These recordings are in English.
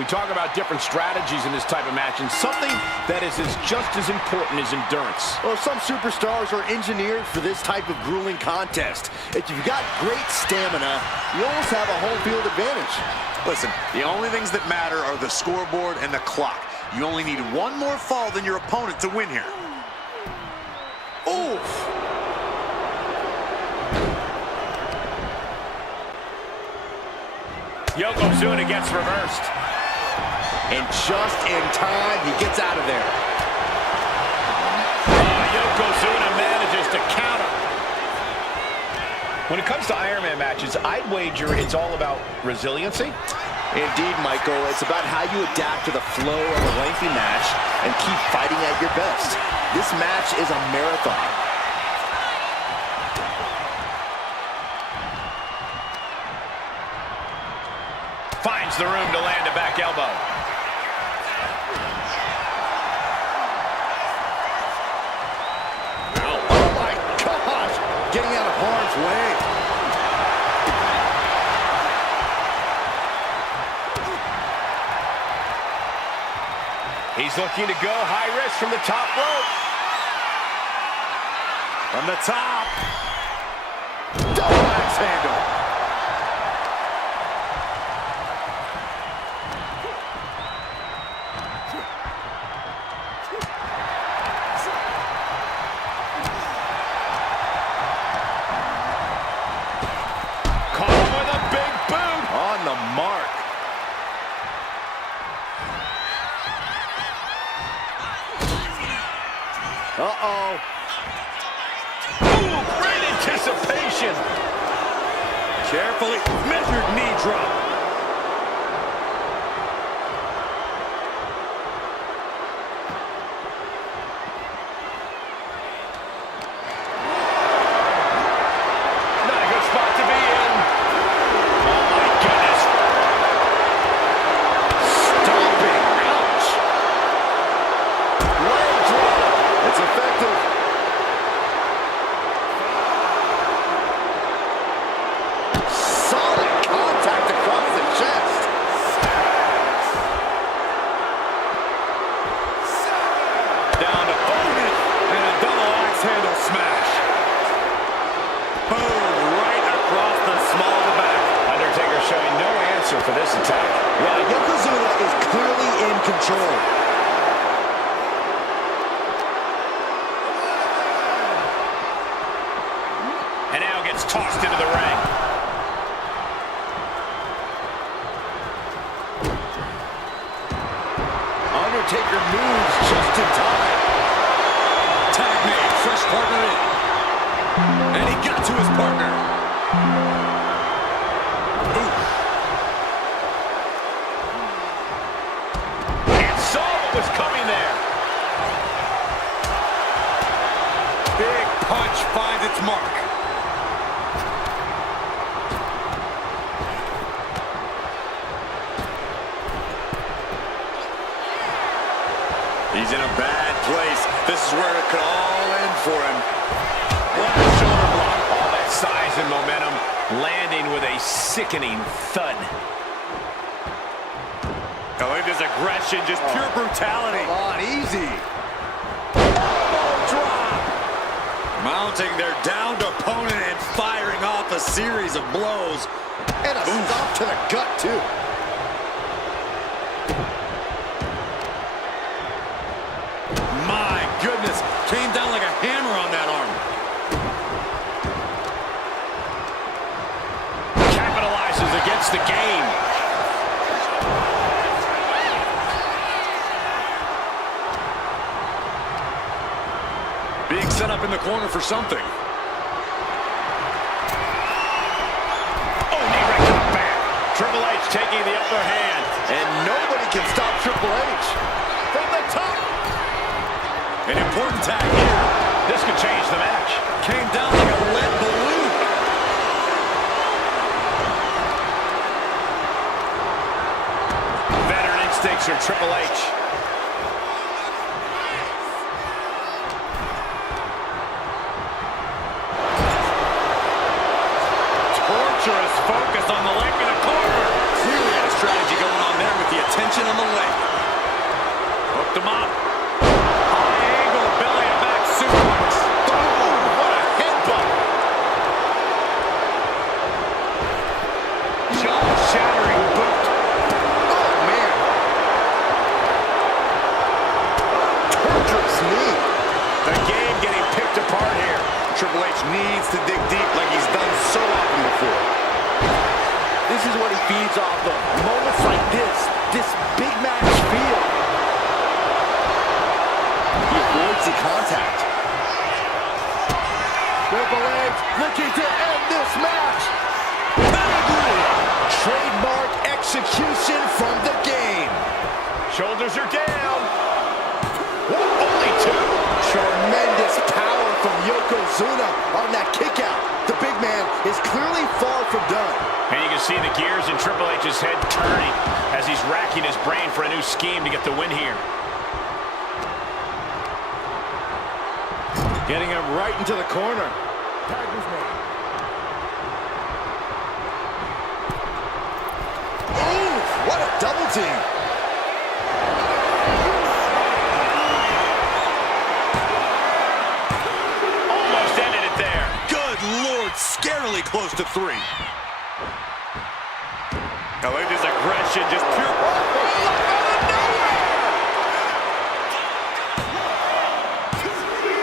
We talk about different strategies in this type of match, and something that is just as important as endurance. Well, some superstars are engineered for this type of grueling contest. If you've got great stamina, you almost have a home field advantage. Listen, the only things that matter are the scoreboard and the clock. You only need one more fall than your opponent to win here. Oof! Yokozuna gets reversed. And just in time, he gets out of there. Yokozuna manages to counter. When it comes to Iron Man matches, I'd wager it's all about resiliency. Indeed, Michael. It's about how you adapt to the flow of a lengthy match and keep fighting at your best. This match is a marathon. Finds the room to land a back elbow. Oh my gosh! Getting out of harm's way. He's looking to go high risk from the top rope. From the top. Double axe handle. Uh-oh. Ooh, great anticipation. Carefully measured knee drop. Not a good spot to be in. Oh, my goodness. Stomping. Ouch. Leg drop. It's effective. Solid contact across the chest. Down to opponent and a double axe handle smash. Boom, right across the small of the back. Undertaker showing no answer for this attack. Yeah, Yokozuna is clearly in control. And now gets tossed into the ring. Undertaker moves just in time. Tag made, fresh partner in. And he got to his partner. Ooh. And saw what was coming there. Big punch finds its mark. He's in a bad place. This is where it could all end for him. What a shoulder block. All that size and momentum landing with a sickening thud. Oh, look at this aggression, just pure brutality. Come on, easy. Elbow drop. Mounting their downed opponent and firing off a series of blows. And a stop to the gut, too. My goodness, came down like a hammer on that arm. Capitalizes against the game. Being set up in the corner for something. Oh, knee right to the back. Triple H taking the upper hand. And nobody can stop Triple H. From the top. An important tag here. This could change the match. Came down like a lead balloon. Veteran instincts from Triple H. Torturous focus on the leg in the corner. Clearly had a strategy going on there with the attention on the leg. Hooked him up. High angle, belly and back suplex. Oh, what a headbutt. Jaw-shattering boot. Oh, man. Torturous knee. The game getting picked apart here. Triple H needs to dig deep like he's done so often before. This is what he feeds off of. Moments like this big match feel. He avoids the contact. Triple H looking to end this match. Trademark execution from the game. Shoulders are down. Only two. Tremendous power from Yokozuna on that kick out. The big man is clearly far from done. And you can see the gears in Triple H's head turning as he's racking his brain for a new scheme to get the win here. Getting him right into the corner. Ooh, what a double team. Almost ended it there. Good Lord, scarily close to 3. Now look at his aggression, just pure.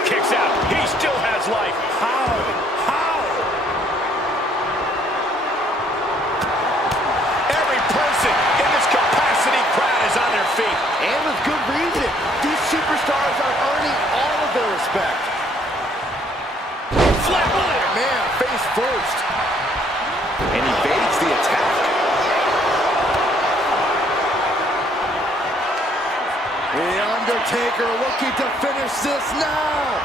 Kicks out. He still has life. How? Every person in this capacity crowd is on their feet. And with good reason. These superstars are earning all of their respect. Flatline. Man, face first. And evades the attack. The Undertaker looking to finish this now.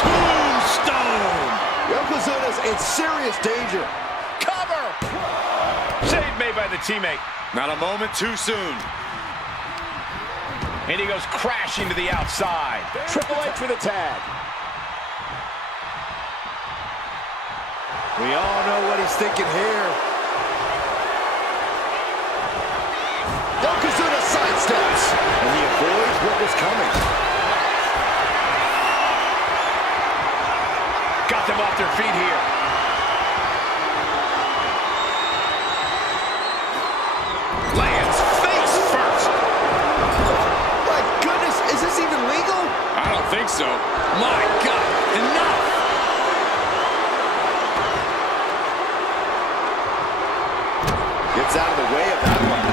Tombstone! Yokozuna's in serious danger. Cover. Save made by the teammate. Not a moment too soon. And he goes crashing to the outside. Triple H with a tag. We all know what he's thinking here. Yokozuna sidesteps, and he avoids what was coming. Got them off their feet here. Lands face first. My goodness, is this even legal? I don't think so. My God, enough! Gets out of the way of that one.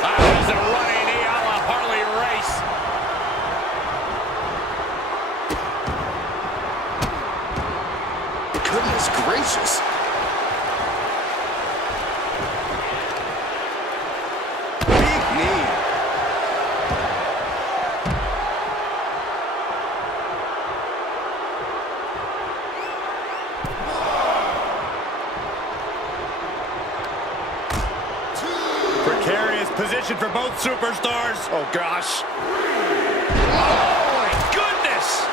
There's a running knee a la Harley Race. Goodness gracious. Big knee. Precarious position for both superstars. Oh gosh. Oh, my goodness.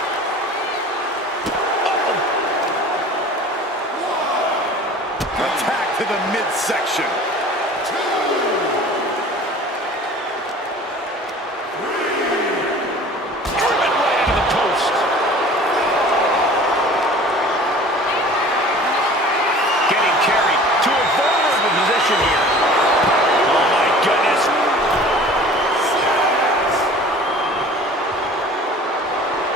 Attack to the midsection. Driven right into the post. Getting carried to a vulnerable position here. Oh, my goodness.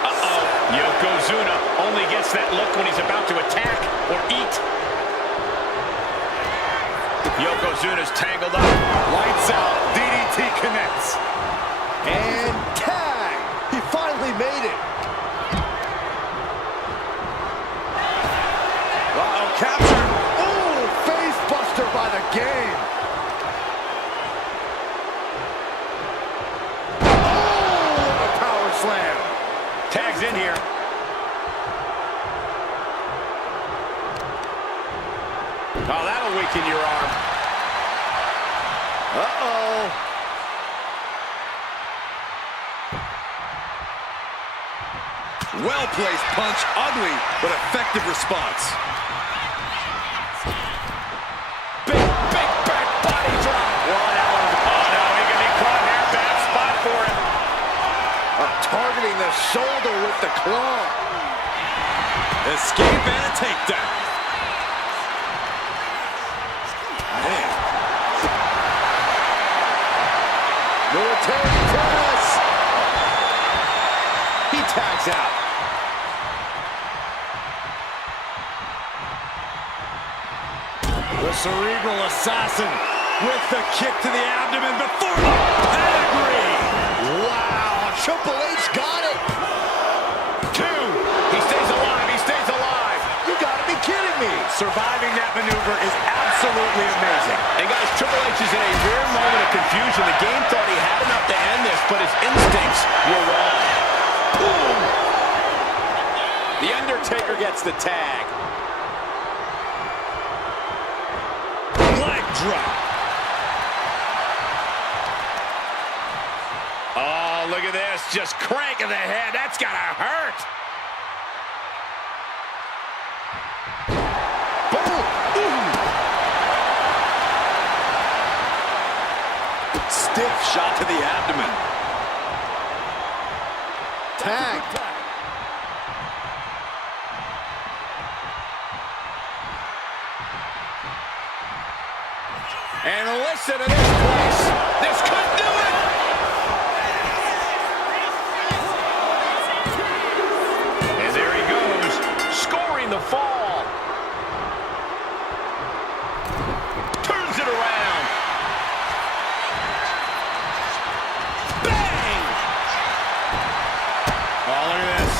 Uh-oh. Yokozuna only gets that look when he's about to attack or eat. Yokozuna's tangled up. Lights out. DDT connects. And tag. He finally made it. Uh-oh, captured. Ooh, face buster by the game. Oh, what a power slam. Tags in here. Oh, that'll weaken your arm. Uh-oh. Well-placed punch. Ugly, but effective response. Big shoulder with the claw. Escape and a takedown. Man. Military press. He tags out. The cerebral assassin with the kick to the abdomen before the pedigree. Wow, Triple H got it. 2. He stays alive. He stays alive. You gotta be kidding me. Surviving that maneuver is absolutely amazing. And guys, Triple H is in a rare moment of confusion. The game thought he had enough to end this, but his instincts were wrong. Boom. The Undertaker gets the tag. Leg drop. Oh, look at this. Just cranking the head. That's gotta hurt. Boom. Stiff shot to the abdomen. Tag. And listen to this place. This could do it. And there he goes, scoring the fall. Turns it around. Bang! Oh, look at this.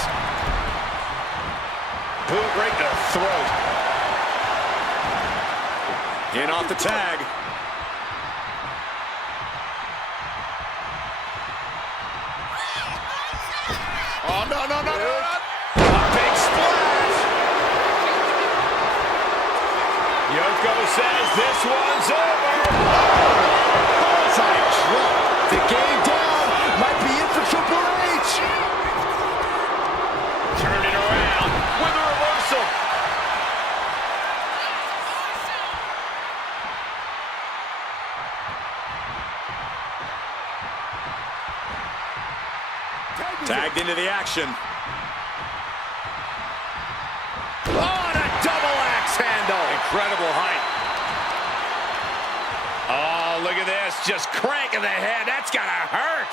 Boot right to the throat. In off the tag. Oh, no, no, no, no, no. A big splash. Yoko says this one's over. Bullseye drop. The game down. Might be in for Triple H. Turn it around with a reversal. Tagged into the action. Oh, and a double axe handle. Incredible height. Oh, look at this. Just cranking the head. That's gotta hurt.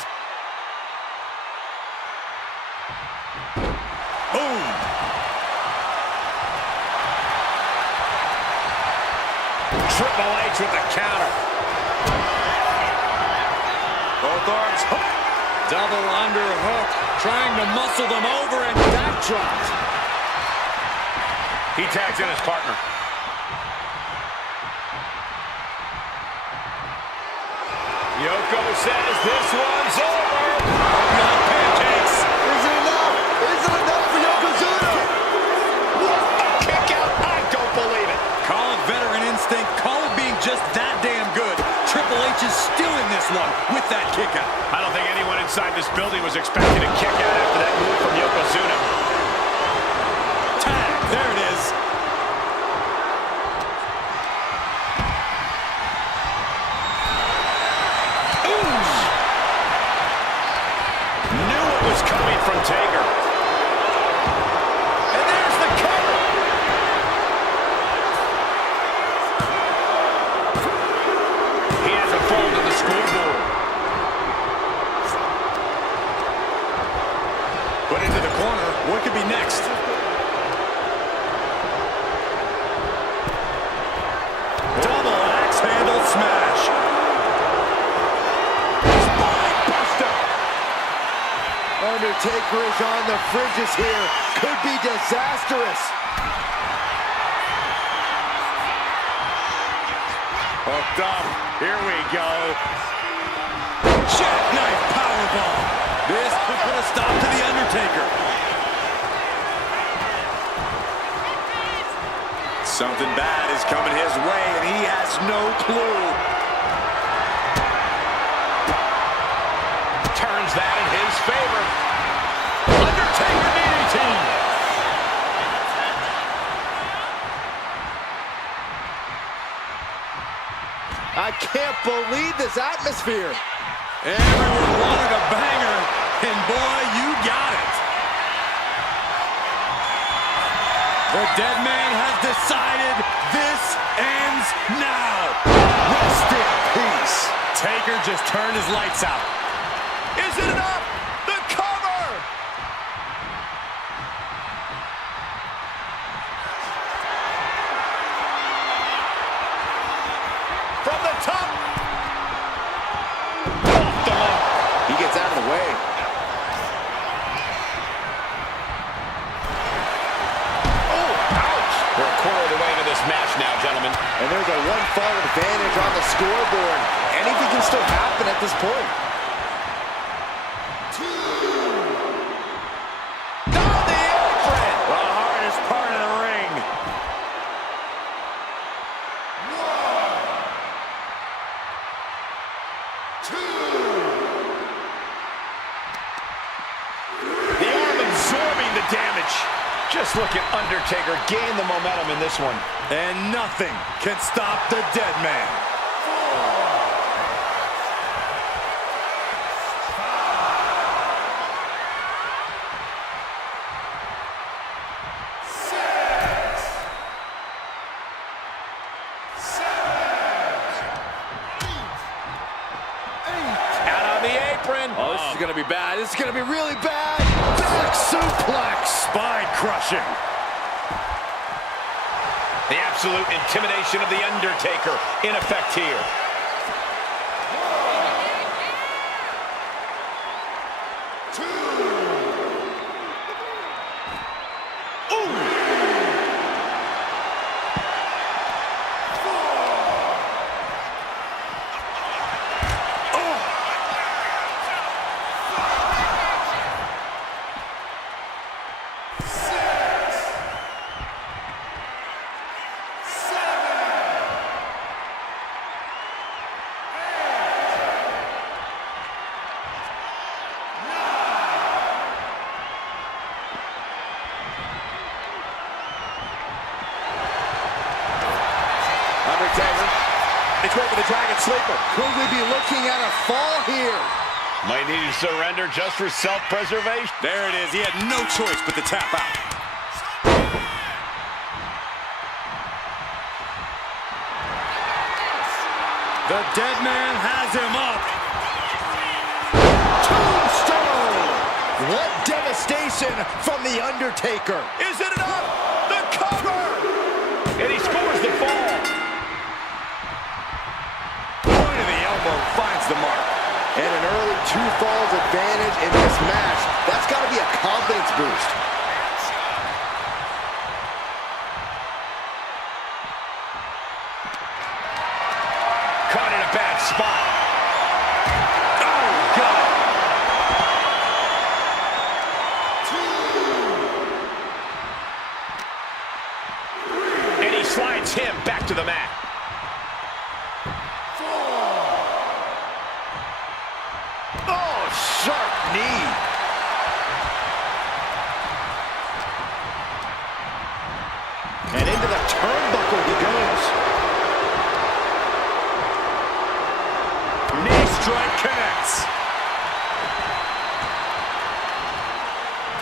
Boom. Triple H with the counter. Both arms hooked. Double underhook. Trying to muscle them over and backdropped. He tags in his partner. Yoko says this one's over. Not pancakes. Is it enough? Is it enough for Yokozuna? What a kick out. I don't believe it. Call it veteran instinct. Call it being just that damn good. Triple H is still in this one with that kick out. I don't think anyone inside this building was expecting a kick out after that move from Yokozuna. Tag. There it is. Knew it was coming from Taker. And there's the cover. He hasn't fallen to the scoreboard. Put into the corner. What could be next? Double axe handle smash. Spine buster. Undertaker is on the fringes here. Could be disastrous. Hooked up. Here we go. Jackknife powerbomb. This could put a stop to the Undertaker. Something bad is coming his way, and he has no clue. Turns that in his favor. Undertaker DDT. I can't believe this atmosphere. Everyone wanted a banger, and boy, you got it. The dead man has decided this ends now. Rest in peace. Taker just turned his lights out. Is it enough? The cover! From the top. Off the mark. He gets out of the way. Oh, ouch. We're a quarter of the way into this match now, gentlemen. And there's a one-fall advantage on the scoreboard. Anything can still happen at this point. Down the apron. The hardest part of the ring. The arm absorbing the damage. Just look at Undertaker gain the momentum in this one. And nothing can stop the dead man. Out on the apron. Oh, this is going to be bad. This is going to be really bad. Back suplex. Spine crushing. The absolute intimidation of The Undertaker in effect here. Undertaker. It's working the Dragon Sleeper. Could we be looking at a fall here? Might need to surrender just for self-preservation. There it is. He had no choice but to tap out. The dead man has him up. Tombstone! What devastation from The Undertaker. Is it enough? The cover! And he scores the fall. Point of the elbow finds the mark. And an early two falls advantage in this match. That's got to be a confidence boost. Caught in a bad spot. Oh, God. And he slides him back to the mat. Oh, sharp knee. And into the turnbuckle he goes. Knee strike connects.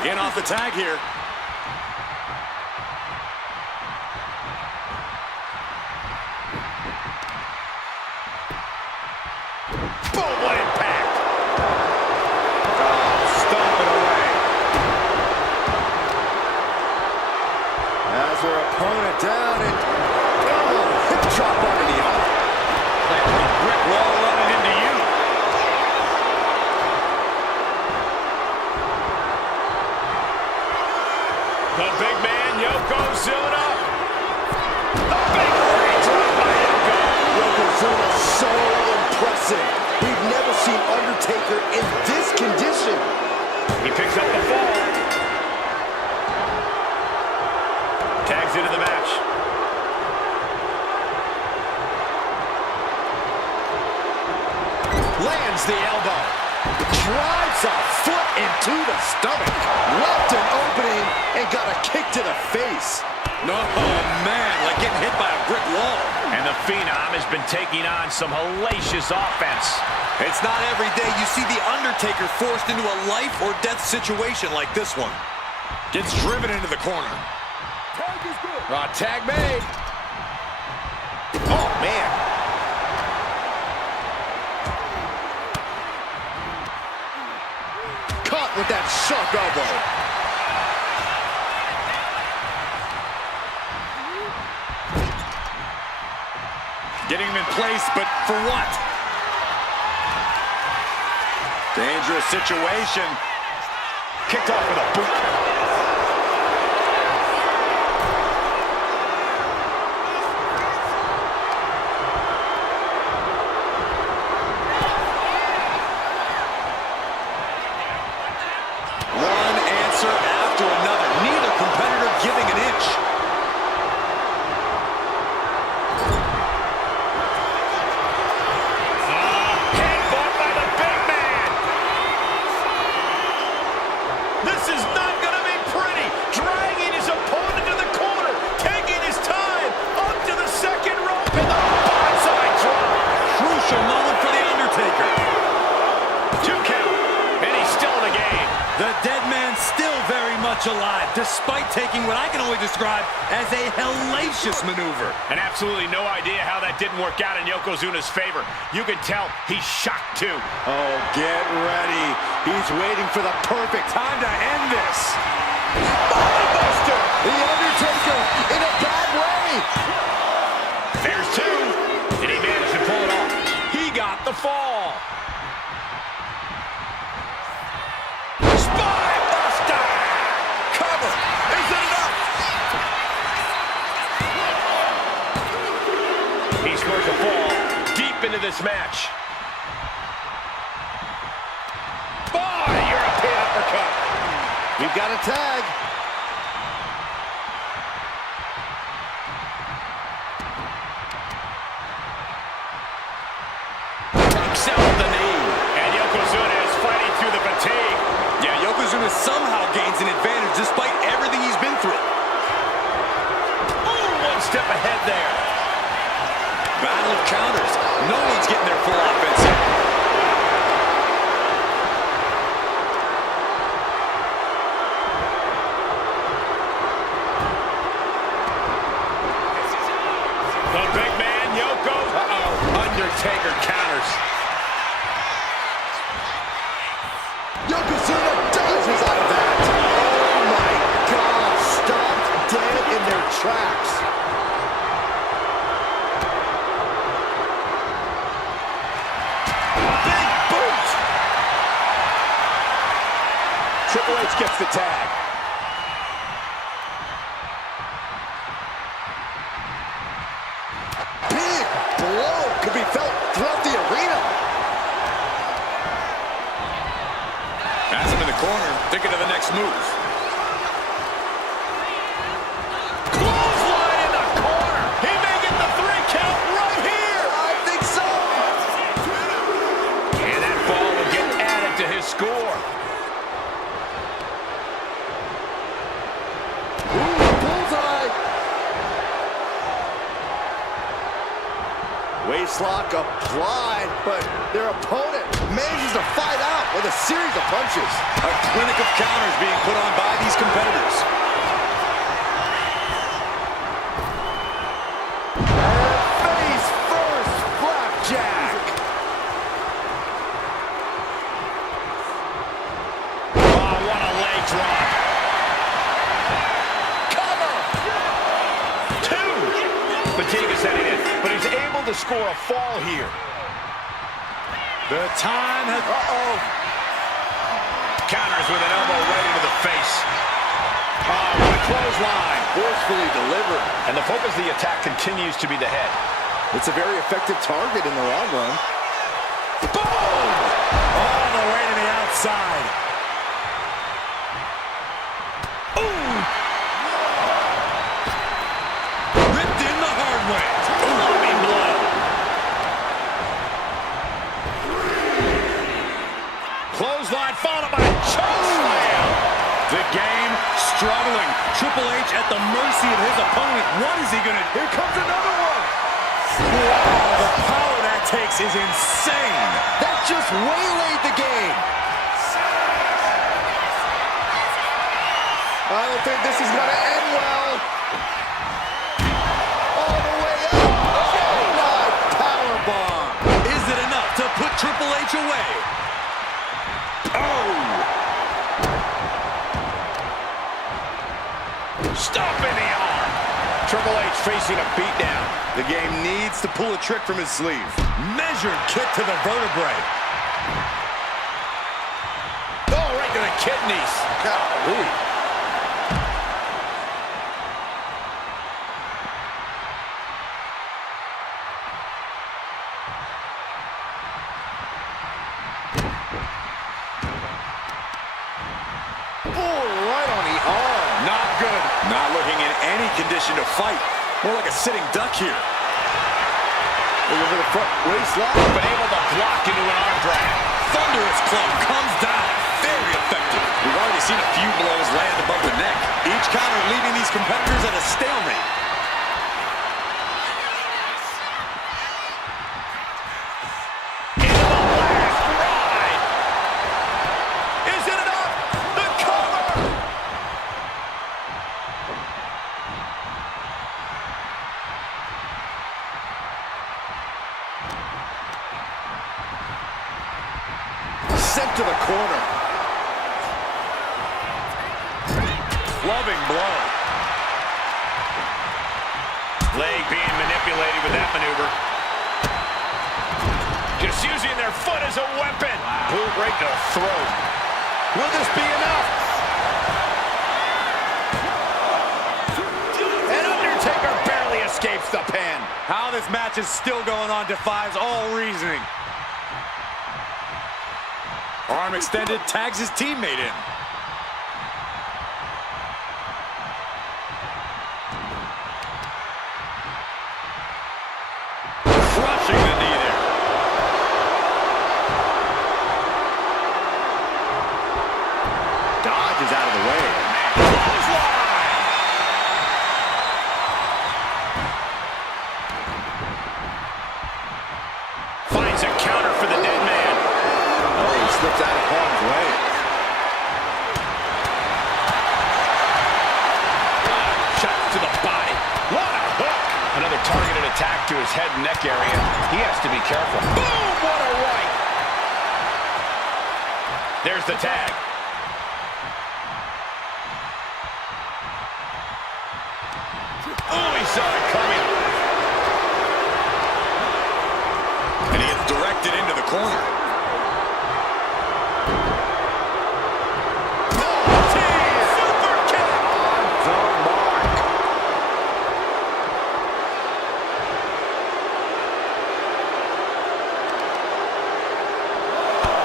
In off the tag here. Boom, what impact. Stomp it away. As her opponent down and hip drop onto the arm. Like a brick wall running into you. The big man, Yokozuna. The big free drop by Yoko. Yokozuna so impressive. We've never seen Undertaker in this condition. He picks up the fall. Tags into the match. Lands the elbow. Drives a foot into the stomach. Left an opening and got a kick to the face. Oh, man, like getting hit by a brick wall. And the Phenom has been taking on some hellacious offense. It's not every day you see The Undertaker forced into a life or death situation like this one. Gets driven into the corner. Tag is good. Tag made. Oh, man. Caught with that sharp elbow. Getting him in place, but for what? Dangerous situation. Kicked off with a boot. One answer after another. Neither competitor giving an inch. Headbutt by the big man. This is not going to be pretty. Dragging his opponent to the corner. Taking his time. Up to the second rope. And the bonsai drop. Crucial moment for The Undertaker. 2 count. And he's still in the game. The dead man still very much alive, despite taking what I can only describe as a hellacious maneuver. And absolutely no idea how that didn't work out in Yokozuna's favor. You can tell he's shocked too. Oh, get ready. He's waiting for the perfect time to end this. Buster! The Undertaker in a bad way. There's 2. And he managed to pull it off. He got the fall. Spinebuster! Cover! Is it enough? He scores a fall deep into this match. Oh, European uppercut. We've got a tag. Takes out the knee. And Yokozuna is fighting through the fatigue. Yeah, Yokozuna somehow gains an advantage despite everything he's been through. Ooh, one step ahead there. Battle of counters. No one's getting their full offense in. The big man, Yoko. Undertaker counters. Yokozuna dodges out of that. Oh my God, stopped dead in their tracks. Big boot. Triple H gets the tag. Big blow could be felt throughout the arena. Has him in the corner, thinking of the next move. Clothesline in the corner. He may get the 3 count right here. I think so. And that ball will get added to his score. Ooh, bullseye. Waistlock applied, but their opponent manages to fight out with a series of punches. A clinic of counters being put on by these competitors. Face first, flapjack. Oh, what a leg drop. Cover. 2. Fatigue is setting in, but he's able to score a fall here. The time has... Counters with an elbow right into the face. Oh, what a clothesline. Forcefully delivered. And the focus of the attack continues to be the head. It's a very effective target in the long run. Boom! All the way to the outside. Ooh! Ripped in the hard way. Flowing blood. H at the mercy of his opponent. What is he going to do? Here comes another one. Wow, the power that takes is insane. That just waylaid the game. I don't think this is going to end well. All the way up. Jackknife powerbomb. Is it enough to put Triple H away? Oh! Stomping the arm. Triple H facing a beatdown. The game needs to pull a trick from his sleeve. Measured kick to the vertebrae. Oh, right to the kidneys. Golly. Not looking in any condition to fight. More like a sitting duck here. Looking for the front waistline. But able to block into an arm drag. Thunderous club comes down. Very effective. We've already seen a few blows land above the neck. Each counter leaving these competitors at a stalemate. Into the last ride. Is it enough? The cover. Sent to the corner. Loving blow. Leg being manipulated with that maneuver. Just using their foot as a weapon. Boot right to the throat. Will this be enough? And Undertaker barely escapes the pin. How this match is still going on defies all reasoning. Arm extended, tags his teammate in. Crushing the knee there. Dodges out of the way. Finds a counter for the dead man. Oh, he slips out of harm's way. Shot to the body. What a hook. Another targeted attack to his head and neck area. He has to be careful. Boom, what a right. There's the tag. Oh, he saw it coming. And he gets directed into the corner. Super kick. The mark.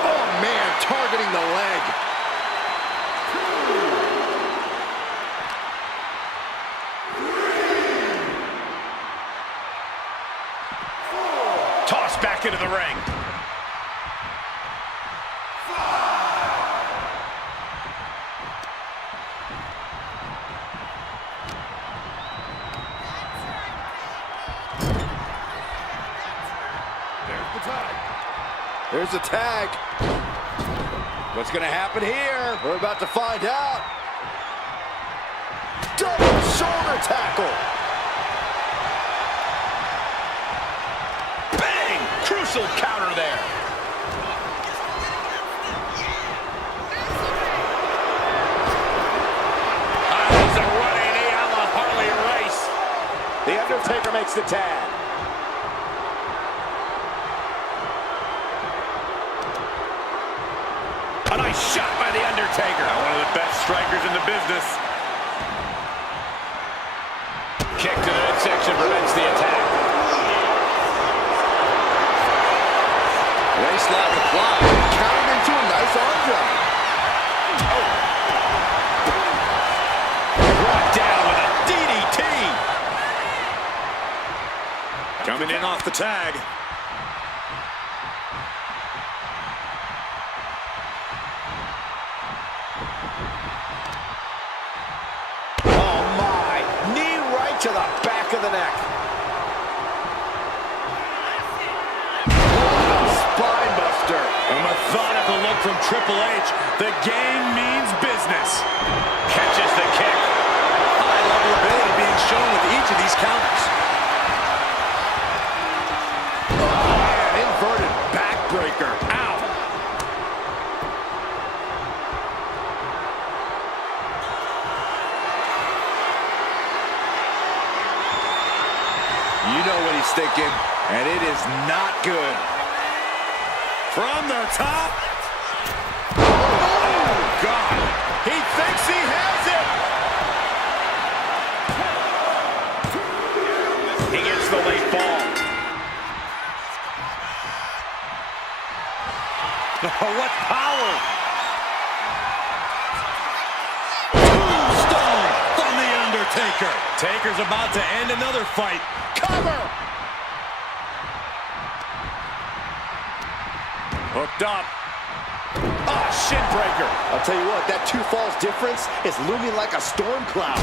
Oh, man, targeting the leg. Tossed back into the ring. There's the tag. What's going to happen here? We're about to find out. Double shoulder tackle. Bang! Crucial counter there. He's a running knee a la Harley Race. The Undertaker makes the tag. A nice shot by the Undertaker. One of the best strikers in the business. Kick to the midsection prevents the attack. Waistline applied. Counted into a nice arm drag. Brought down with a DDT. Coming in off the tag. Oh, my the neck. Spine buster. A methodical look from Triple H. The game means business. Catches the kick. High-level ability being shown with each of these counters. Inverted backbreaker. Ow. You know what he's thinking, and it is not good. From the top. Oh, God. He thinks he has it. He gets the late fall. What power! Tombstone from The Undertaker. Taker's about to end another fight. Cover. Hooked up. Ah, shin breaker. I'll tell you what, that 2 falls difference is looming like a storm cloud.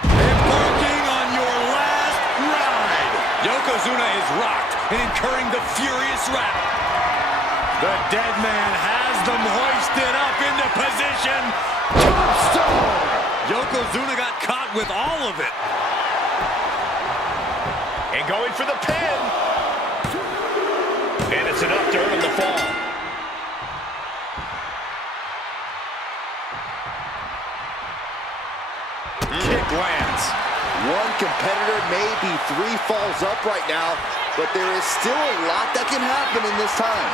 Embarking on your last ride. Yokozuna is rocked and incurring the furious rap. The dead man has them hoisted up into position. Tombstone. Yokozuna got caught with all of it. And going for the pin. And it's enough to earn him the fall. Kick lands. One competitor may be 3 falls up right now, but there is still a lot that can happen in this time.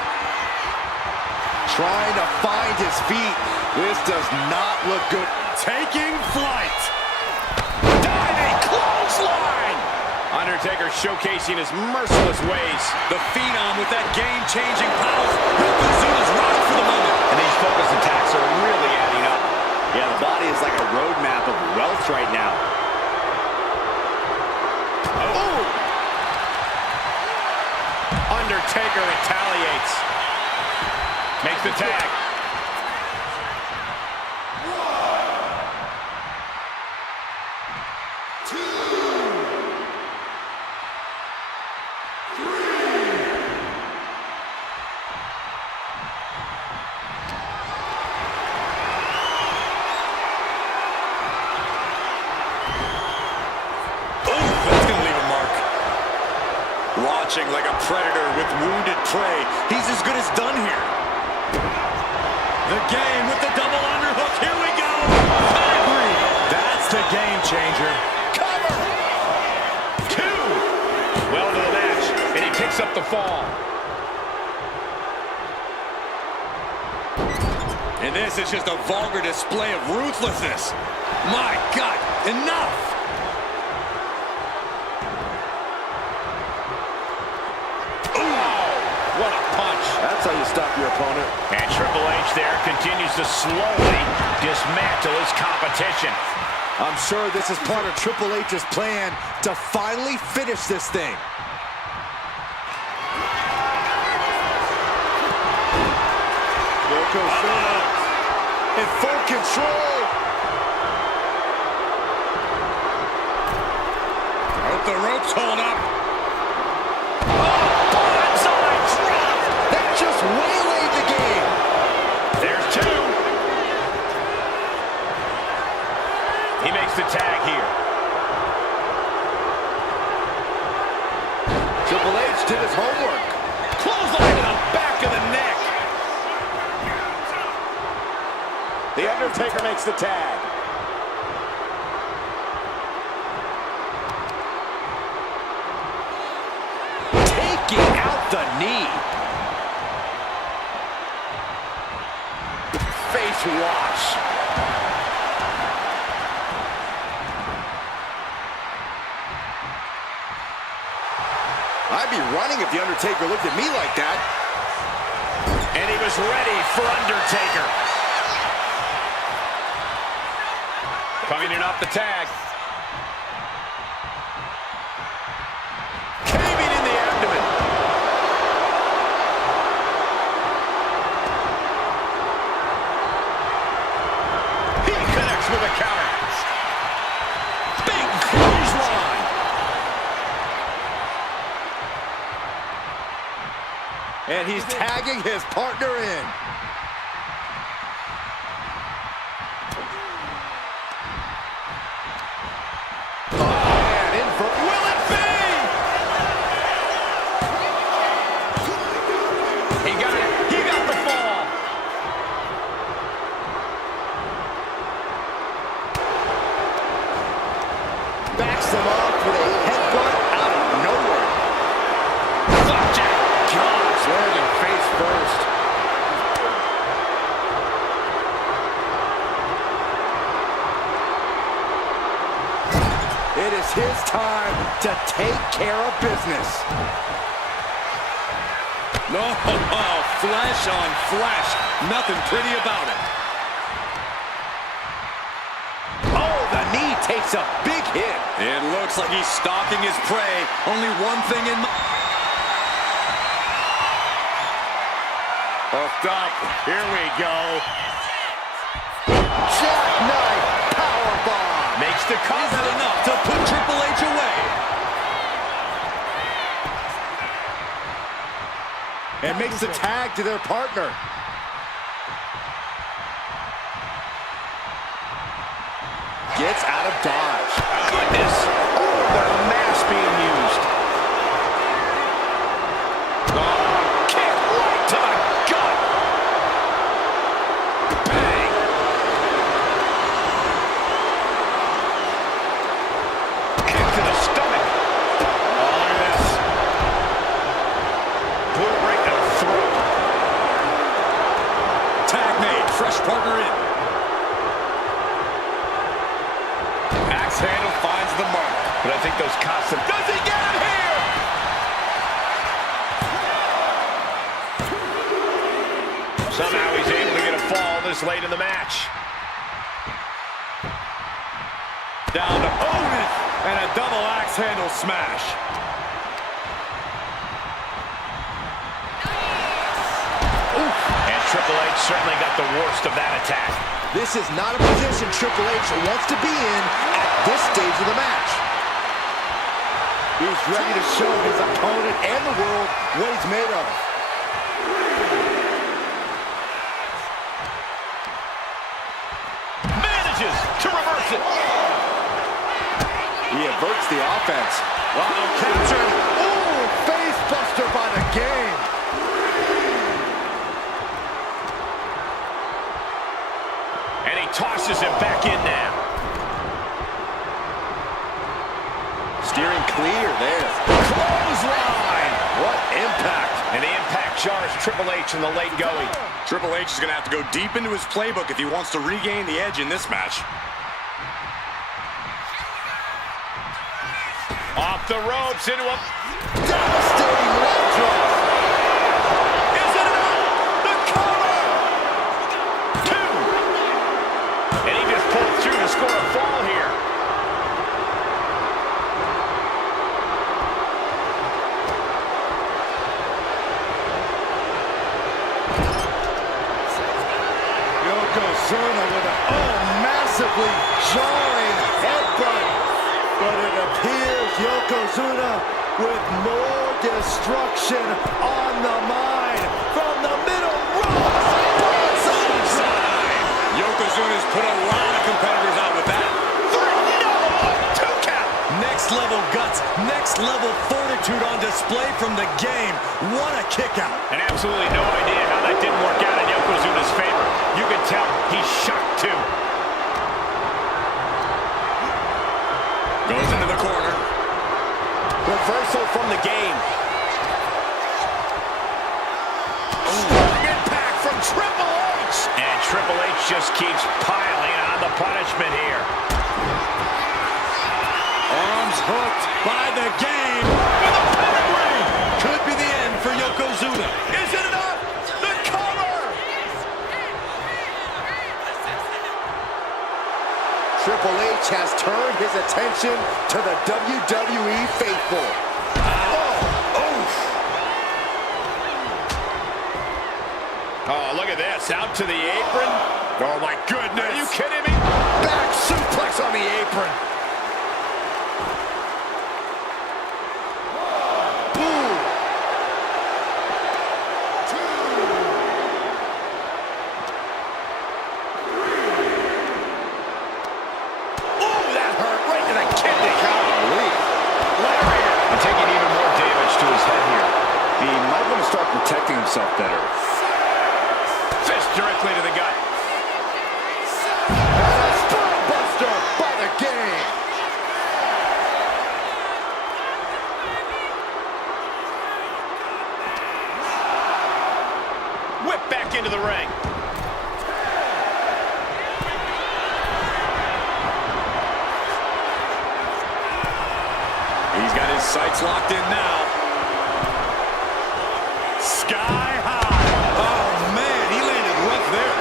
Trying to find his feet. This does not look good. Taking flight. Diving clothesline. Undertaker showcasing his merciless ways. The Phenom with that game-changing power. Yokozuna's rocked for the moment. And these focused attacks are really adding up. Yeah, the body is like a roadmap of wealth right now. Oh. Undertaker retaliates. Makes the tag. Watching like a predator with wounded prey. He's as good as done here. The game with the double underhook. Here we go. Pedigree. That's the game changer. Cover. 2. Well into the match. And he picks up the fall. And this is just a vulgar display of ruthlessness. My God, enough. What a punch. That's how you stop your opponent. And Triple H there continues to slowly dismantle his competition. I'm sure this is part of Triple H's plan to finally finish this thing. Yokozuna in full control. Hope the ropes hold up. Just waylaid the game. There's 2. He makes the tag here. Triple H did his homework. Clothesline to the back of the neck. The Undertaker makes the tag. Taking out the knee. Face wash. I'd be running if The Undertaker looked at me like that. And he was ready for Undertaker. Coming in off the tag. Caving in the abdomen. And he's tagging his partner in. Will it be? He got it. He got the fall. Backs them off with a headbutt out of nowhere. Flapjack. Gosh, landing face first. It is his time to take care of business. No, flesh on flesh. Nothing pretty about it. Oh, the knee takes a big hit. It looks like he's stalking his prey. Only one thing in mind. Hooked up. Here we go. Jackknife powerbomb. Makes the Is cover. that enough to put Triple H away? And makes the tag to their partner. Gets out of dodge. Goodness. Oh, the mask being used. Oh, kick right to the gut. Bang. Kick to the stomach. Oh, look at this. Boot right to the throat. Tag made. Fresh partner in. Axe handle finds the mark. But I think those costumes... Does he get it here? Somehow he's able to get a fall this late in the match. Down to Otis. And a double axe handle smash. And Triple H certainly got the worst of that attack. This is not a position Triple H wants to be in at this stage of the match. He's ready to show his opponent and the world what he's made of. Manages to reverse it. He averts the offense. Wow, captured. Ooh, face buster by the game. And he tosses him back in now. Steering clear there. Clothesline. What impact. And the impact jars Triple H in the late going. Triple H is going to have to go deep into his playbook if he wants to regain the edge in this match. Off the ropes into a... Devastating leg drop. Is it enough? The cover! 2. And he just pulled through to score a fall here. Yokozuna with a massively jarring headbutt. But it appears Yokozuna with more destruction on the mind from the middle rope. Side. Yokozuna's put a lot of competitors out with that. 2 count. Next level guts, next level fortitude on display from the game. What a kick out. And absolutely no idea how that didn't work out in Yokozuna's favor. You can tell he's shocked too. Goes into the corner. Reversal from the game. Strong impact from Triple H. And Triple H just keeps piling on the punishment here. Arms hooked by the game. With a pedigree. Could be the end for Yokozuna. Is it enough? The cover. Triple H has turned his attention to the WWE faithful. Oh, look at this. Out to the apron. Oh, my goodness. Are you kidding me? Back suplex on the apron. Ooh. yourself better. Fist directly to the gut. Buster by the game. Whip back into the ring. He's got his sights locked in now. Sky high. Oh, man, he landed rough there.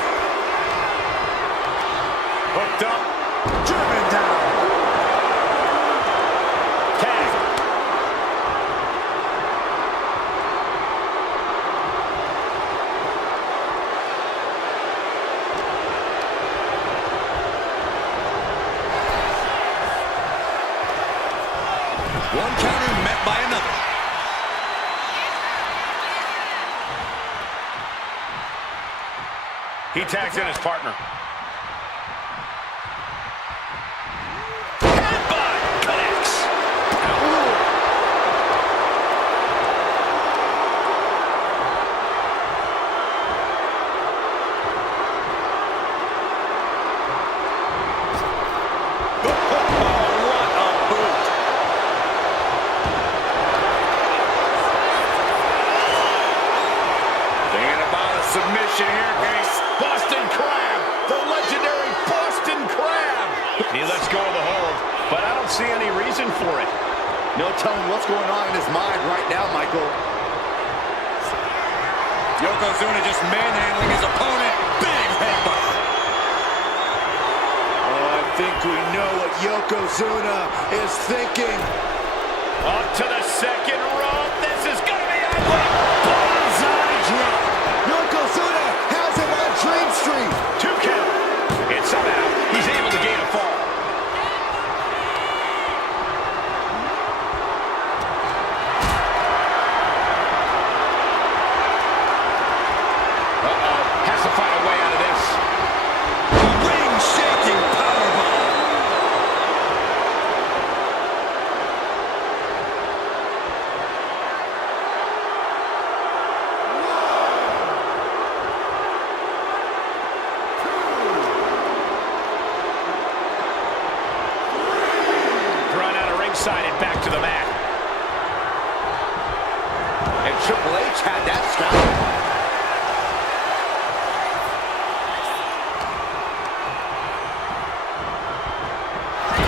Hooked up. Driven down. Tag. One counter met by another. He tags in his partner. Headbutt connects. What a boot. Thinking about a submission here, Grace. Boston Crab, the legendary Boston Crab. He lets go of the hold, but I don't see any reason for it. No telling what's going on in his mind right now, Michael. Yokozuna just manhandling his opponent. Big headbutt. Oh, I think we know what Yokozuna is thinking. Up to the second rope. This is going to be ugly. Bullseye drop. Yokozuna has him on Dream Street. 2 count. And somehow he's able to gain a fall. Has to find a way out of this. Ring-shaking powerbomb. Run out of ringside and back to the mat. And Triple H had that scout.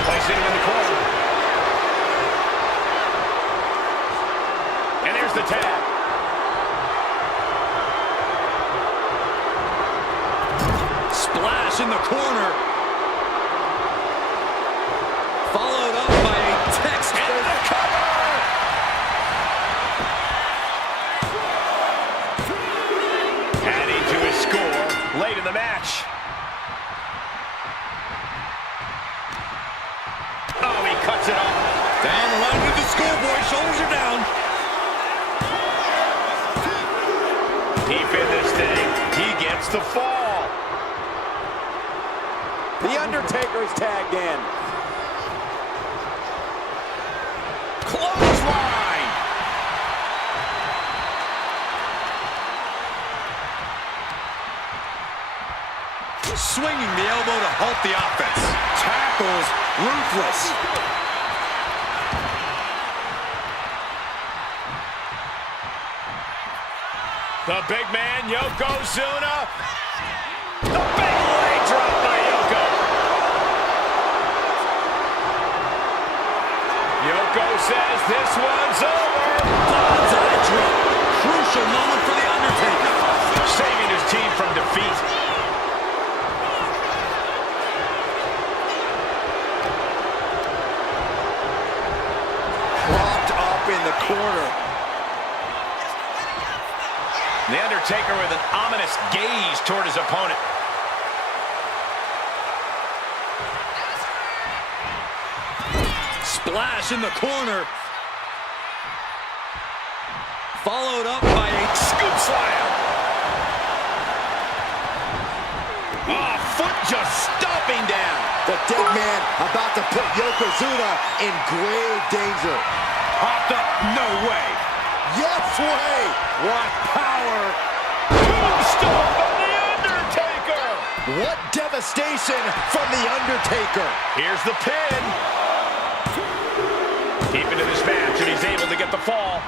Placing him in the corner. And there's the tag. Splash in the corner. Followed up by a text. And the cover! Adding to his score late in the match. Oh, he cuts it off. Down the line with the schoolboy. Shoulders are down. Deep in this thing, he gets the fall. The Undertaker's tagged in. Clothesline! Swinging the elbow to halt the offense. Tackles ruthless. The big man, Yokozuna. The big leg drop by Yoko. Yoko says this one's over. Bonsai drop. Crucial moment for the Undertaker. Saving his team from defeat. Propped up in the corner. The Undertaker with an ominous gaze toward his opponent. Splash in the corner. Followed up by a Scoop slam. Oh, foot just stomping down. The dead man about to put Yokozuna in grave danger. popped up. No way. Yes way! What power! Tombstone by The Undertaker! What devastation from The Undertaker! Here's the pin. Deep into this match, and he's able to get the fall.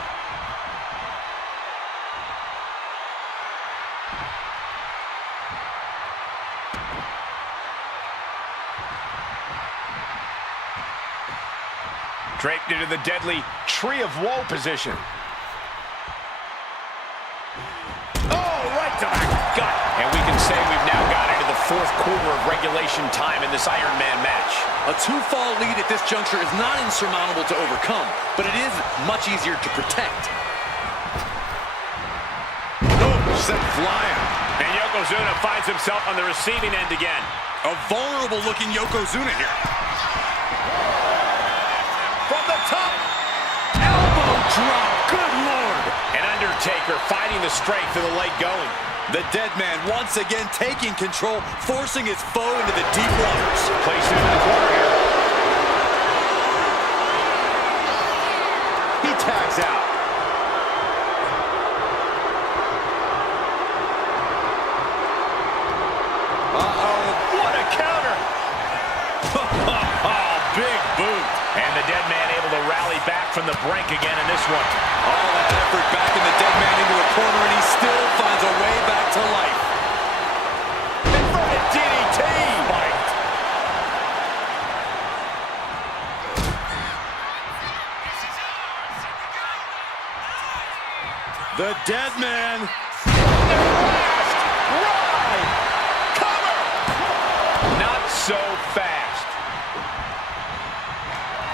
Draped into the deadly Tree of Woe position. Oh, right to the gut. And we can say we've now got into the fourth quarter of regulation time in this Iron Man match. A two-fall lead at this juncture is not insurmountable to overcome, but it is much easier to protect. Oh, sent flying. And Yokozuna finds himself on the receiving end again. A vulnerable-looking Yokozuna here. From the top. Elbow drop, good Lord. And Undertaker fighting the strength of the leg going. The dead man once again taking control, forcing his foe into the deep waters. Placed into the corner here. He tags out. What a counter. Big boot. And the dead man able to rally back from the brink again in this one. All that effort back in the dead man into a corner, and he still finds a way back to life. Inverted DDT. Spiked. The dead man. Last ride. Cover. Not so fast.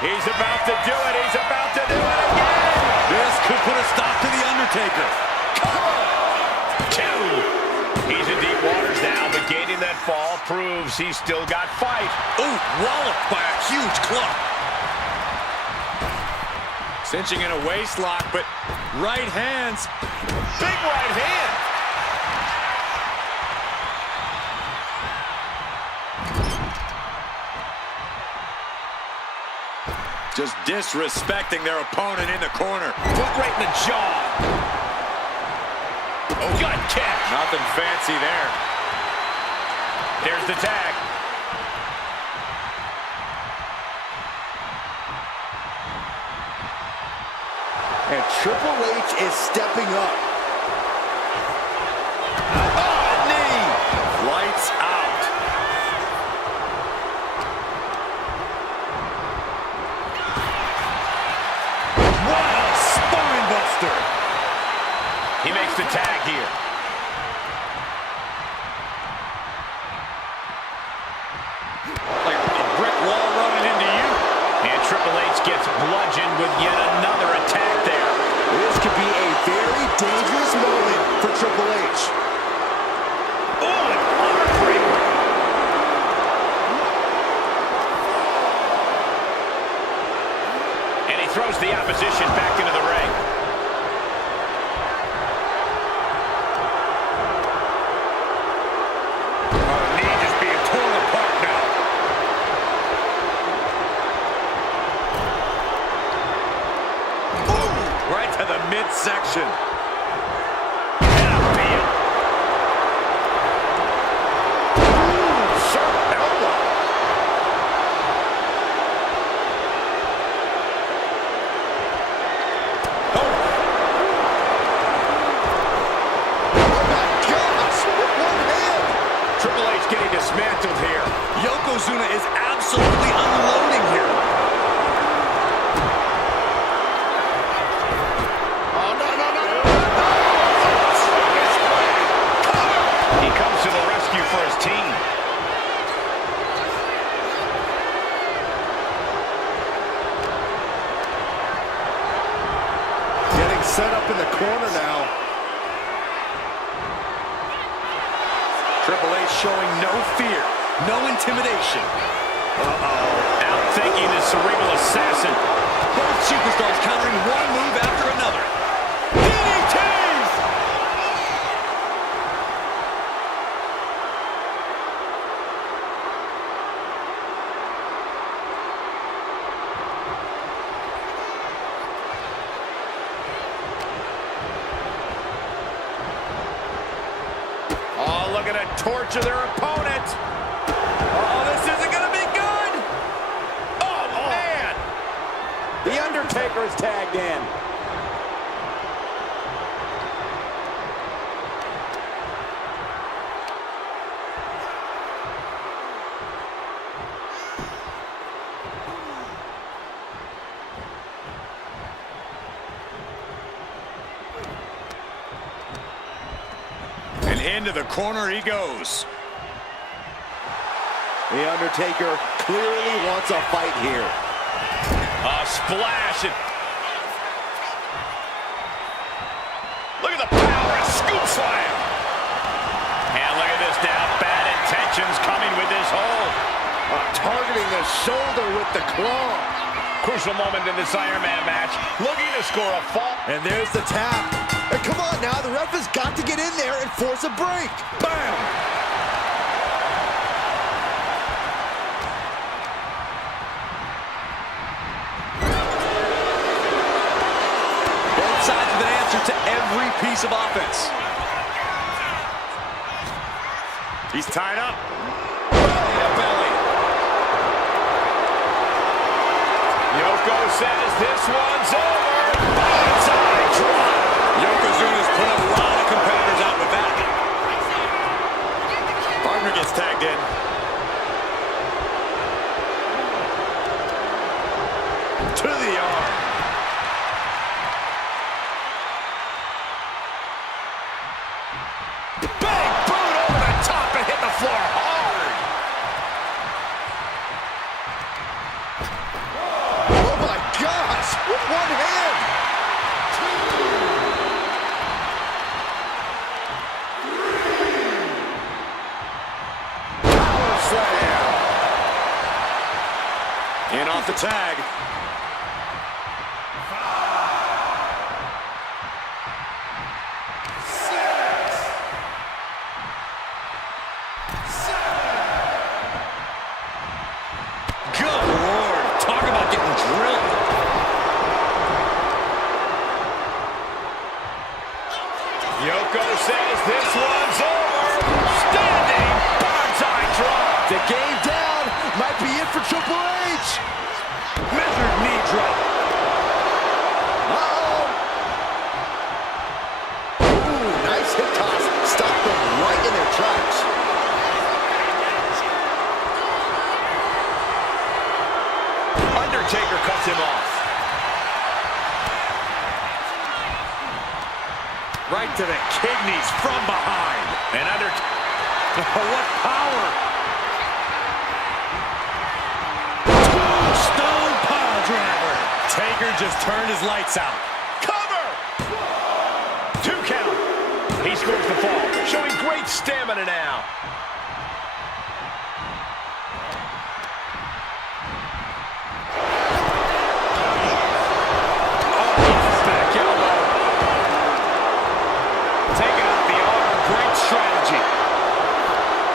He's about to do it. He's about to do it again. This could put a stop to The Undertaker. Two. He's in deep waters now, but gaining that fall proves he's still got fight. Ooh, walloped by a huge club. Cinching in a waist lock, but right hands. Big right hand. Just disrespecting their opponent in the corner. Foot right in the jaw. Oh, gut kick. Nothing fancy there. There's the tag. And Triple H is stepping up. Oh, knee. Lights out. He makes the tag here. Like a brick wall running into you. And Triple H gets bludgeoned with yet another attack there. This could be a very dangerous moment for Triple H. Oh, an arm breaker. And he throws the opposition back into the ring. Midsection. Sharp elbow. Oh my gosh, with one hand. Triple H getting dismantled here. Yokozuna is absolutely unloading here. For his team. Getting set up in the corner now. Triple H showing no fear, no intimidation. Outthinking the cerebral assassin. Both superstars countering one move after another. DDTs! torture their opponent. Oh, this isn't going to be good. Oh, man. The Undertaker is tagged in. Into the corner he goes. The Undertaker clearly wants a fight here. A splash. Look at the power and scoop slam. And look at this now. Bad intentions coming with this hold. Targeting the shoulder with the claw. Crucial moment in this Iron Man match. Looking to score a fall. And there's the tap. And come on now, the ref has got to get in there and force a break. Bam! Both sides with an answer to every piece of offense. He's tied up. Belly to belly. Yoko says this one's over. Bonsai drop. Yokozuna's put a lot of competitors out with that. Partner gets tagged in. To the arm. Big boot over the top and hit the floor hard. Oh my gosh! With one hand! Power slam. In off the tag. Good Lord. Talk about getting drilled. Yoko says this one's over. Standing bonsai drop. The game down. Might be it for Triple H. Measured knee drop. Uh-oh. Ooh, nice hip toss. Stopped them right in their tracks. Undertaker cuts him off. Right to the kidneys from behind. And What power! Tombstone pile driver. Taker just turned his lights out. cover. 2 count. He scores the fall, showing great stamina now.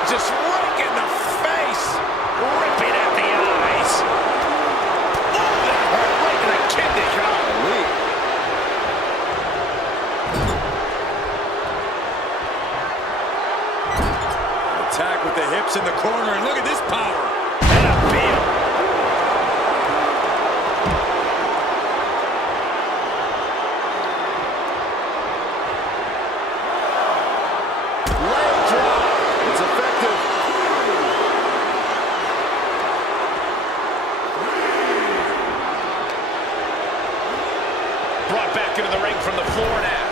Just right in the face. Ripping at the eyes. Oh, that hurt right in the kidney. Golly. Attack with the hips in the corner, and look at this power. And a beat. Leg drop. It's effective. Brought back into the ring from the floor now.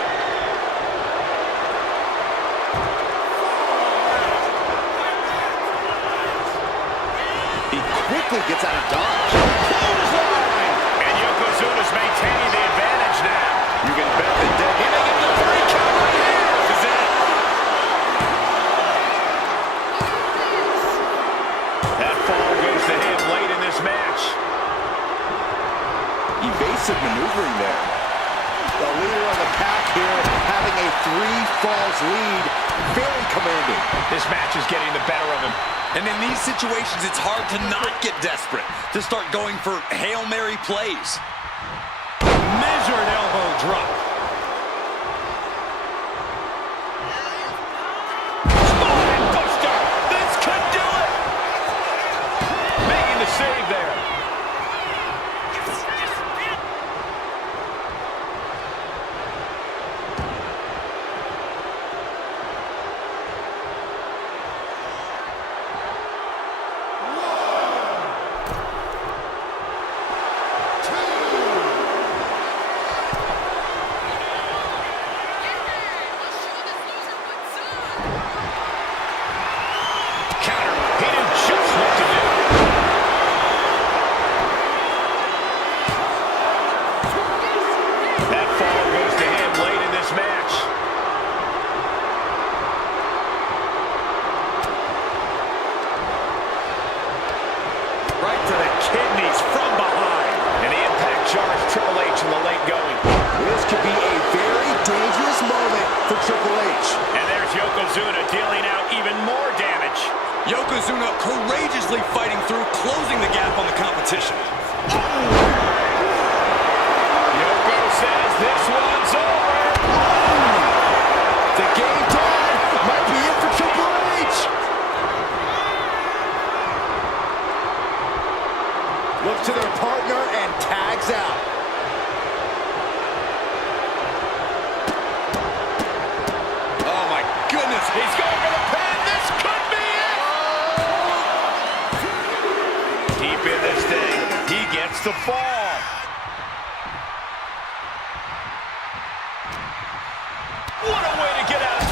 He quickly gets out of dodge. Clothesline. And Yokozuna's maintaining the advantage now. You can bet the dead. He may get the 3 count right here. This is it. That fall goes to him late in this match. Evasive maneuvering there. The leader of the pack here having a 3 falls lead. Very commanding. This match is getting the better of him. And in these situations, it's hard to not get desperate, to start going for Hail Mary plays. Measured elbow drop. Spine buster in the late going. This could be a very dangerous moment for Triple H. And there's Yokozuna dealing out even more damage. Yokozuna courageously fighting through, closing the gap on the competition. Yoko says this one's over. The game time might be it for Triple H. Looks to their partner and tags out. Oh my goodness, He's going for the pin. This could be it. Deep in this thing, he gets the fall. What a way to get out.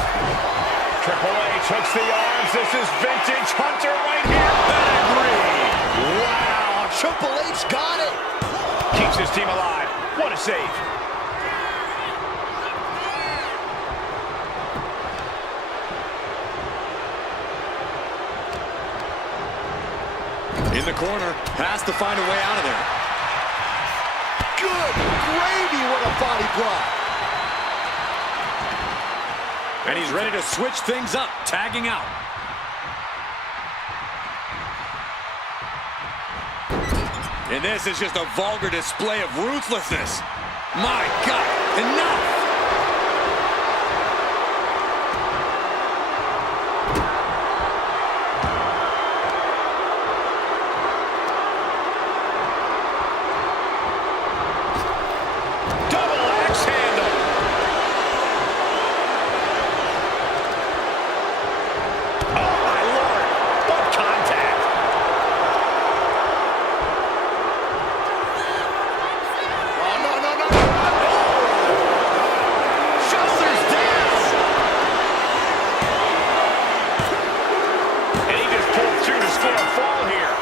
Triple H hooks the arms. This is vintage Hunter right here. Pedigree. Wow, Triple H got it. Keeps his team alive. What a save. in the corner, has to find a way out of there. Good gravy, what a body block. And he's ready to switch things up, tagging out. And this is just a vulgar display of ruthlessness. My God, enough! Double axe handle. Oh, my Lord. What contact. Oh, no, no, no. Shoulders down. And he just pulled through to score a fall here.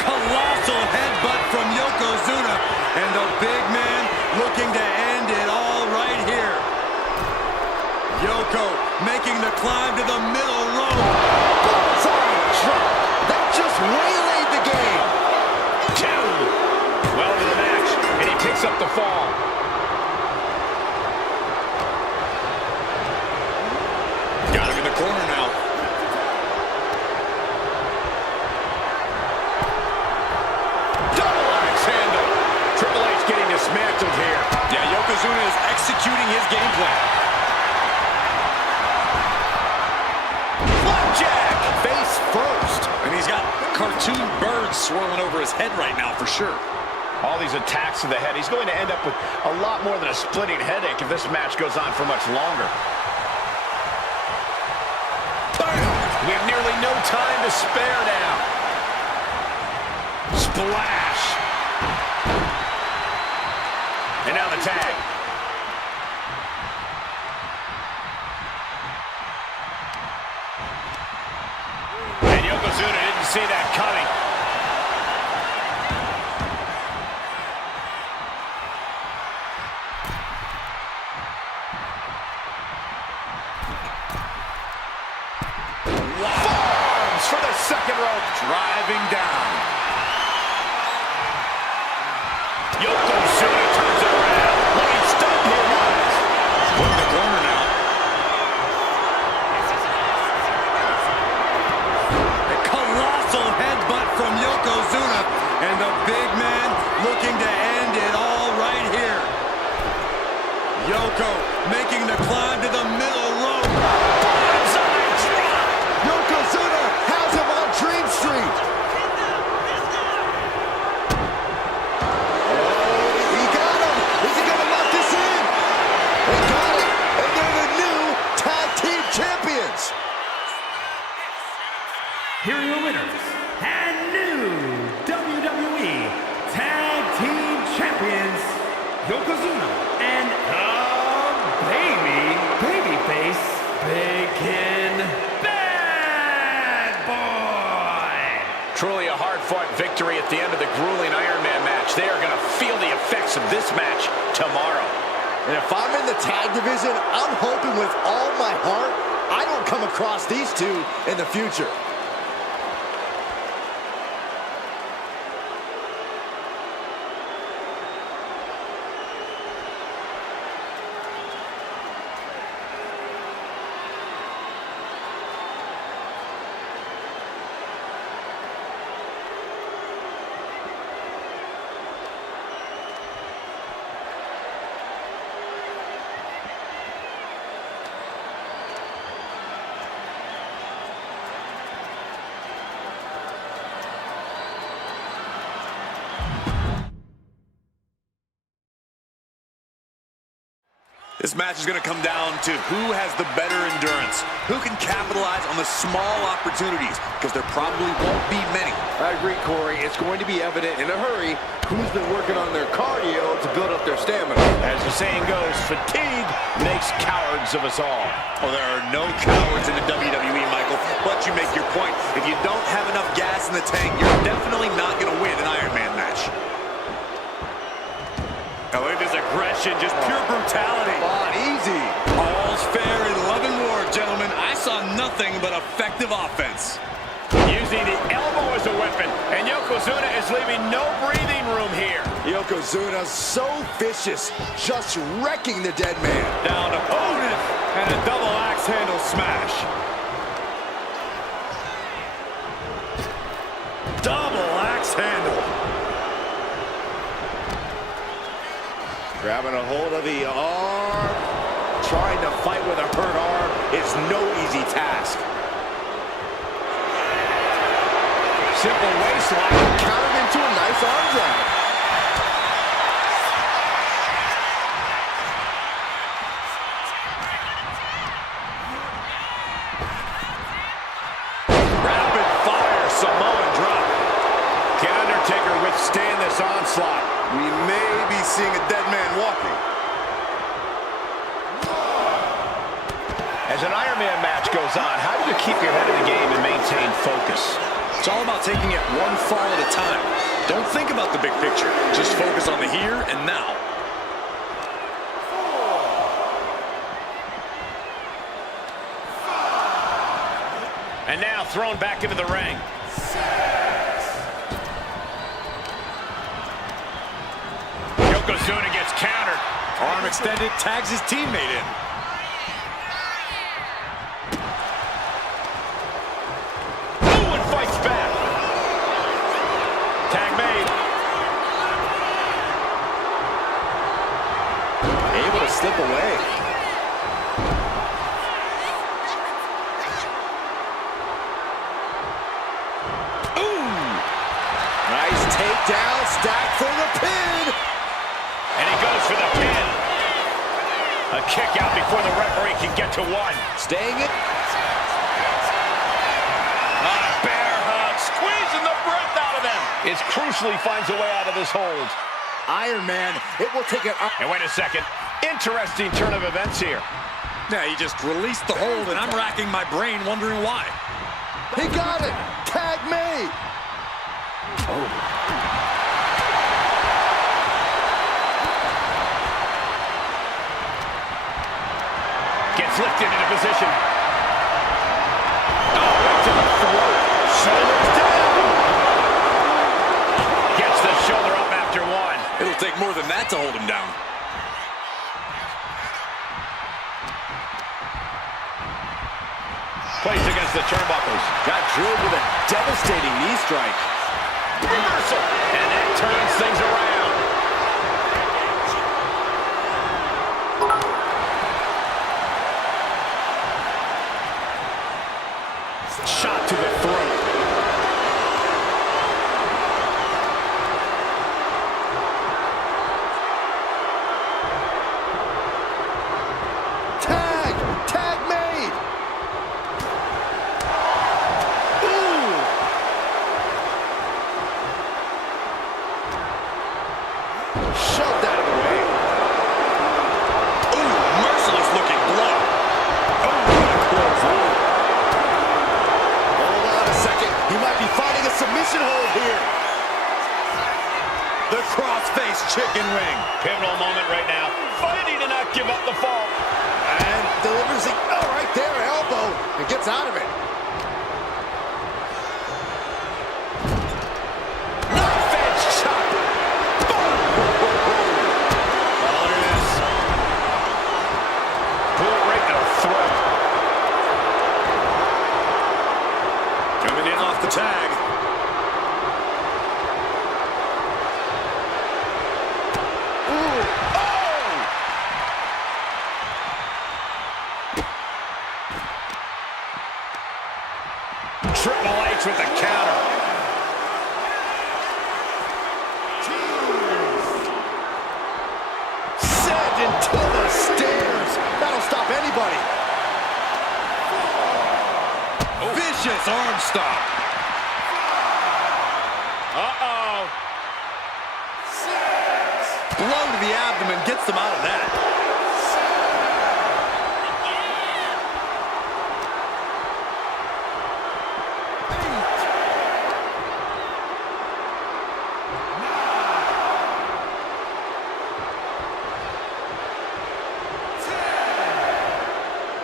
Colossal headbutt from Yokozuna, and the big man looking to end it all right here. Yoko making the climb to the middle rope. Bullseye drop. That just waylaid the game. Two. Well into the match, and he picks up the fall. Got him in the corner now. Double axe handle. Triple H getting dismantled here. Yeah, Yokozuna is executing his game plan. Flapjack. Face first. And he's got cartoon birds swirling over his head right now for sure. All these attacks to the head. He's going to end up with a lot more than a splitting headache if this match goes on for much longer. We have nearly no time to spare now. Splash. And now the tag. And Yokozuna didn't see that coming. Forearms for the second rope. Driving down. Yokozuna turns it around. Looking stunned here, guys. Put in the corner now. A colossal headbutt from Yokozuna, and the big man looking to end it all right here. Yoko making the climb to the middle rope. Bonsai drop. Yokozuna has him on Dream Street. He got him. Is he going to lock this in? They got it. And they're the new tag team champions. Here are your winners and new WWE Tag Team Champions, Yokozuna and babyface, Big Ken Bad Boy. Truly a hard-fought victory at the end of the grueling Iron Man match. They are going to feel the effects of this match tomorrow. And if I'm in the tag division, I'm hoping with all my heart I don't come across these two in the future. This match is going to come down to who has the better endurance, who can capitalize on the small opportunities, because there probably won't be many. I agree, Corey. It's going to be evident in a hurry who's been working on their cardio to build up their stamina. As the saying goes, fatigue makes cowards of us all. Oh, there are no cowards in the WWE, Michael, but you make your point. If you don't have enough gas in the tank, you're definitely not going to win an Iron Man match. Oh, look at this aggression, just pure brutality. Come on, easy. All's fair in love and war, gentlemen. I saw nothing but effective offense. Using the elbow as a weapon, and Yokozuna is leaving no breathing room here. Yokozuna so vicious, just wrecking the dead man. Down opponent, and a double axe handle smash. Double axe handle. Grabbing a hold of the arm. Trying to fight with a hurt arm is no easy task. Simple waistline. Countered into a nice arm drag. Rapid fire Samoan drop. Can Undertaker withstand this onslaught? We may be seeing a dead man walking. As an Iron Man match goes on, how do you keep your head in the game and maintain focus? It's all about taking it one fall at a time. Don't think about the big picture. Just focus on the here and now. And now thrown back into the ring. Yokozuna gets countered. Arm extended, tags his teammate in. Ooh, and fights back. Tag made. Able to slip away. Nice takedown, stacked for the pin. And he goes for the pin. A kick out before the referee can get to one. Staying it. A bear hug, squeezing the breath out of them. It crucially finds a way out of this hold. Iron Man, it will take it up. And wait a second. Interesting turn of events here. Yeah, he just released the hold, and I'm racking my brain wondering why. He got it. Tag made. Oh. Gets lifted into position. Oh, right to the throat. Shoulders down. Gets the shoulder up after one. It'll take more than that to hold him down. Placed against the turnbuckles. Got drilled with a devastating knee strike. Reversal. And that turns things around. Shot to the throat. Tag made. Ooh. Shoved out of the way. Ooh, merciless looking blow. Oh, what a clothesline. Hold on a second. He might be finding a submission hold here. The cross face chicken wing. Pivotal moment right now. Fighting to not give up the fall. And delivers the, oh, right there, elbow, and gets out of it. Knife edge chop. Boom. Oh, look at this. Pull it right to the throat. Coming in off the tag. Triple H with the counter. Sent into the stairs. That'll stop anybody. Vicious arm stomp. Uh-oh. Blow to the abdomen gets them out of that.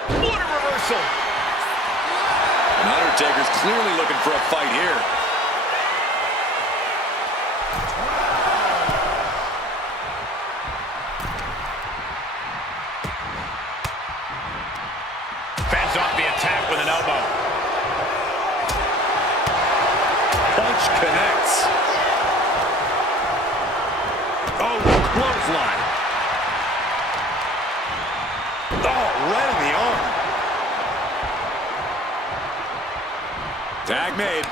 What a reversal. And Undertaker's clearly looking for a fight here. Fends off the attack with an elbow. Punch connects. Oh, clothesline. Oh, right in the arm. Tag made.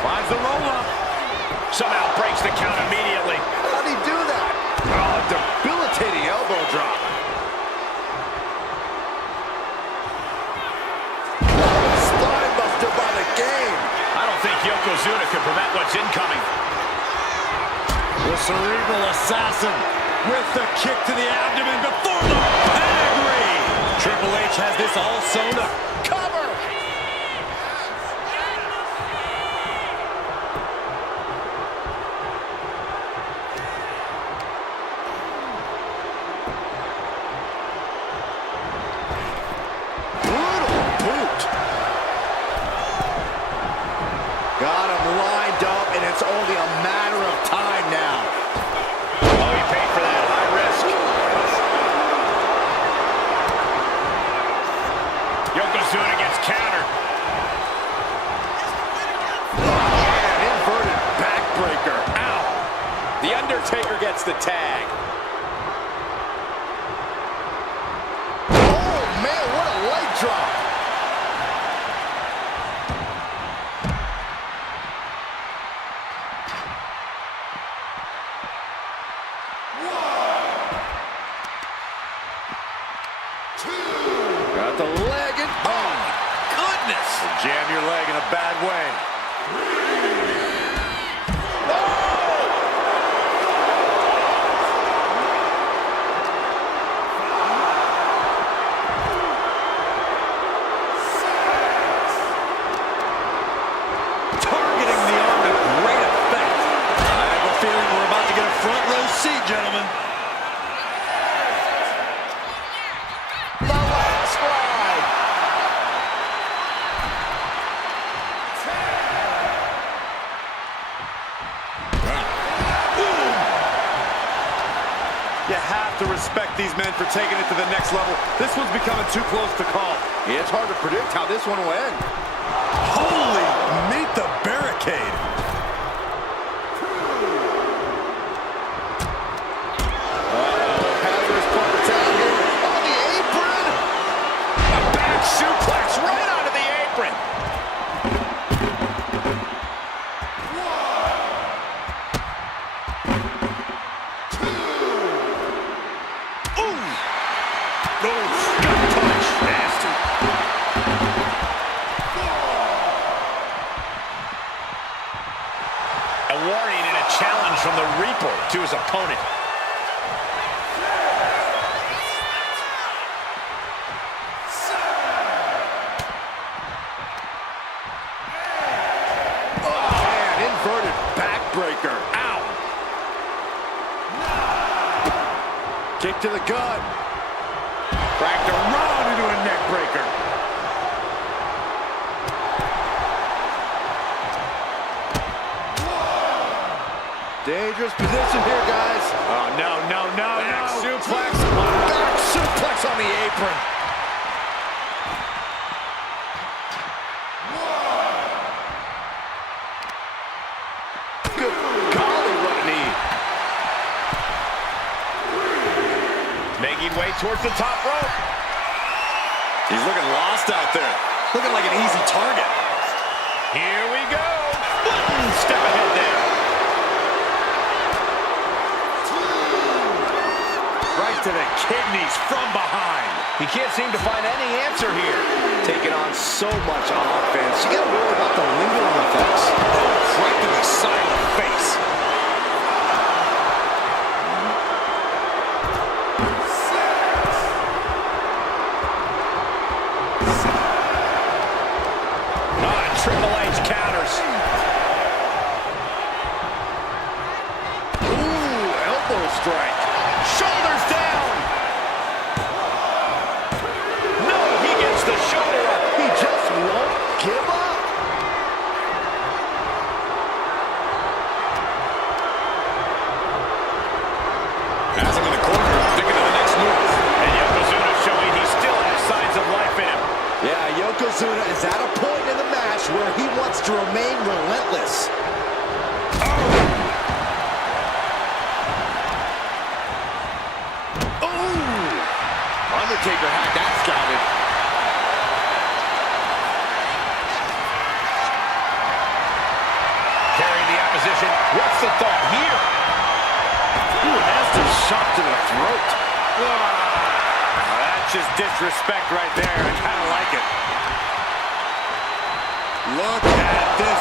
Finds the roll-up. Somehow breaks the count immediately. How'd he do that? Oh, debilitating elbow drop. Spine buster by the game. I don't think Yokozuna can prevent what's incoming. The cerebral assassin with the kick to the abdomen before the pedigree. Triple H has this all sewn up. Cover! Brutal boot. Got him lined up, and it's only a matter of time now. Oh, he paid for that. High risk. Yokozuna gets countered. And inverted backbreaker. Ow! The Undertaker gets the tag. Oh, man, what a leg drop. Got the leg and oh, Goodness! Jam your leg in a bad way. Targeting the arm to great effect. I have a feeling we're about to get a front row seat, gentlemen. the last ride. You have to respect these men for taking it to the next level. This one's becoming too close to call. It's hard to predict how this one will end. Holy, meet the barricade. Hazardous punch out here on the apron. A back suplex right onto the apron. Gut punch. Nasty. challenge from the Reaper to his opponent. Inverted backbreaker. Ow. Kick to the gut. Cracked around into a neck breaker. Dangerous position here, guys. Oh, no. Back suplex. Back suplex on the apron. Good golly, what a knee. Making way towards the top rope. He's looking lost out there. Looking like an easy target. Here we go. One step ahead there. Right to the kidneys from behind. He can't seem to find any answer here. Taking on so much offense. You gotta worry about the lingering effects. Oh, right to the side of the face. Triple H counters. Ooh, elbow strike. Shoulders down. No, he gets the shoulder up. He just won't give up. Has him in the corner, thinking of the next move. And Yokozuna showing he still has signs of life in him. Yeah, Yokozuna is at a point in the match where he wants to remain relentless. Undertaker had that scouted. Carrying the opposition. What's the thought here? Ooh, nasty shot to the throat. That's just disrespect right there. I kind of like it. Look at this.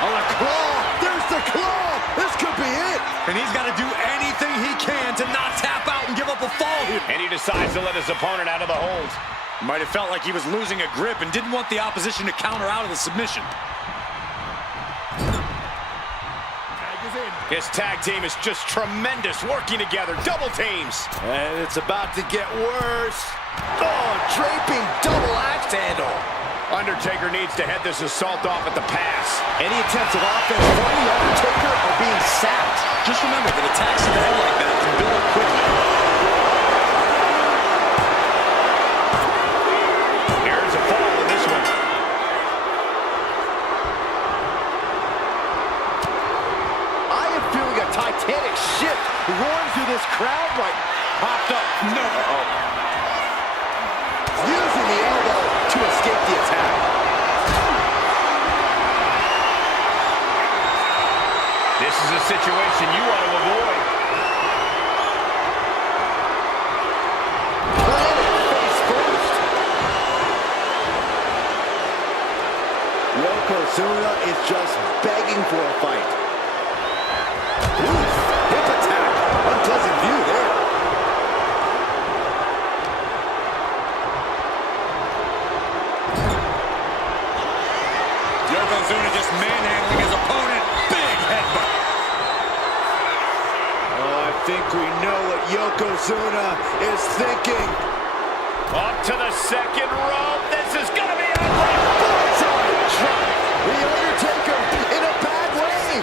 Oh, the claw. There's the claw. This could be it. And he's got to do anything he can to not tap out and give up a fall here. And he decides to let his opponent out of the hold. Might have felt like he was losing a grip and didn't want the opposition to counter out of the submission. His tag team is just tremendous, working together, double teams. And it's about to get worse. Oh, draping double axe handle. Undertaker needs to head this assault off at the pass. Any attempts of offense from the Undertaker are being sapped. Just remember that attacks in the head like that can build up quickly. Here's a fall in this one. I am feeling a titanic shift roaring through this crowd right. Popped up. No. Using the elbow to escape the attack. This is a situation you want to avoid. Planted face first. Yokozuna is just begging for a fight. Oof, hip attack. Unpleasant view there. Yokozuna just manhandling his opponent. Big headbutt. Oh, I think we know what Yokozuna is thinking. Up to the second rope. This is going to be ugly. Bullseye drop. The Undertaker in a bad way.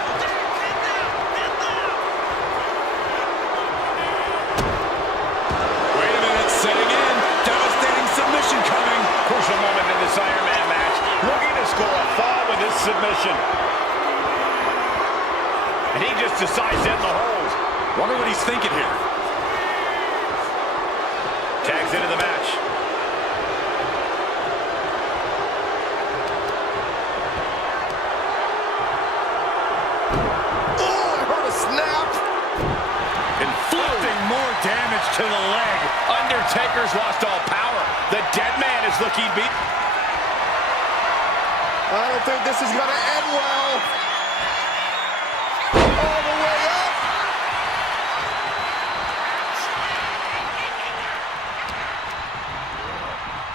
Wait a minute, setting in. Devastating submission coming. Crucial moment in this Iron Man match. Looking to score a fall with this submission. And he just decides to end the hold. Wonder what he's thinking here. Tags into the match. Oh, I heard a snap. Inflicting more damage to the leg. Undertaker's lost all power. The dead man is looking beat. I don't think this is gonna end well. All the way up.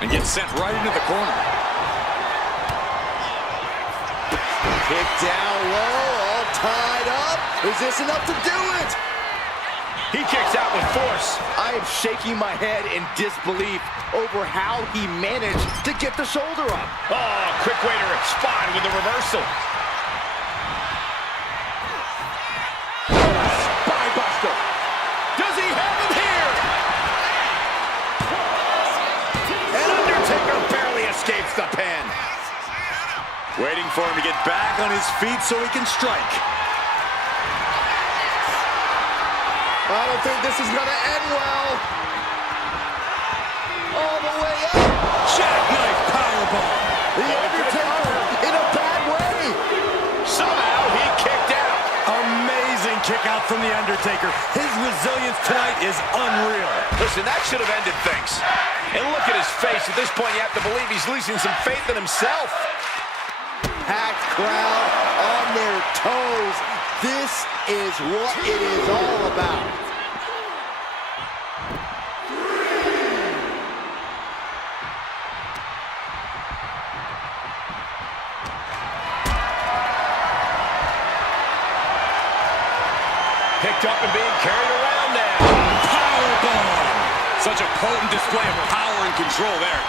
And gets sent right into the corner. Kick down low, all tied up. Is this enough to do it? He kicks out with force. I am shaking my head in disbelief over how he managed to get the shoulder up. Oh, quick way to respond with the reversal. Spinebuster. Does he have him here? And Undertaker barely escapes the pin. Waiting for him to get back on his feet so he can strike. I don't think this is gonna end well. All the way up. Jackknife powerbomb. The Undertaker in a bad way. Somehow he kicked out. Amazing kick out from the Undertaker. His resilience tonight is unreal. Listen, that should have ended things. And look at his face. At this point, you have to believe he's losing some faith in himself. Packed crowd on their toes. This is what it is all about. Picked up and being carried around now. Powerbomb. Such a potent display of power and control there.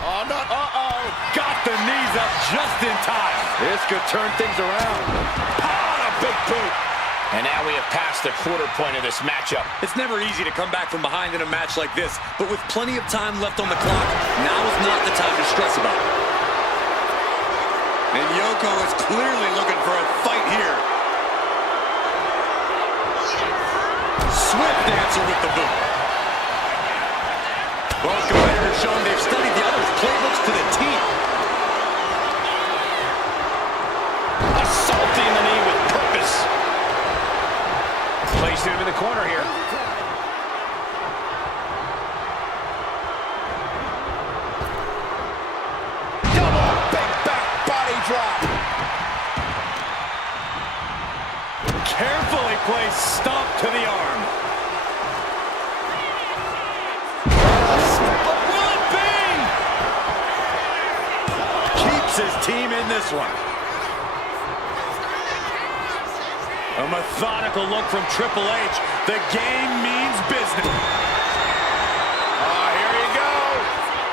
Oh, no. Uh-oh. Got the knees up just in time. This could turn things around. Power, a big boot. And now we have passed the quarter point of this matchup. It's never easy to come back from behind in a match like this, but with plenty of time left on the clock, now is not the time to stress about it. And Yoko is clearly looking for a fight here. Swift answer with the boot. Both competitors showing they've studied the other's playbooks to the team. Assaulting the knee with purpose. Placing him in the corner here. Double big back body drop. Carefully placed stomp to the arm. Will it be? Keeps his team in this one. A methodical look from Triple H. The game means business. Here you go.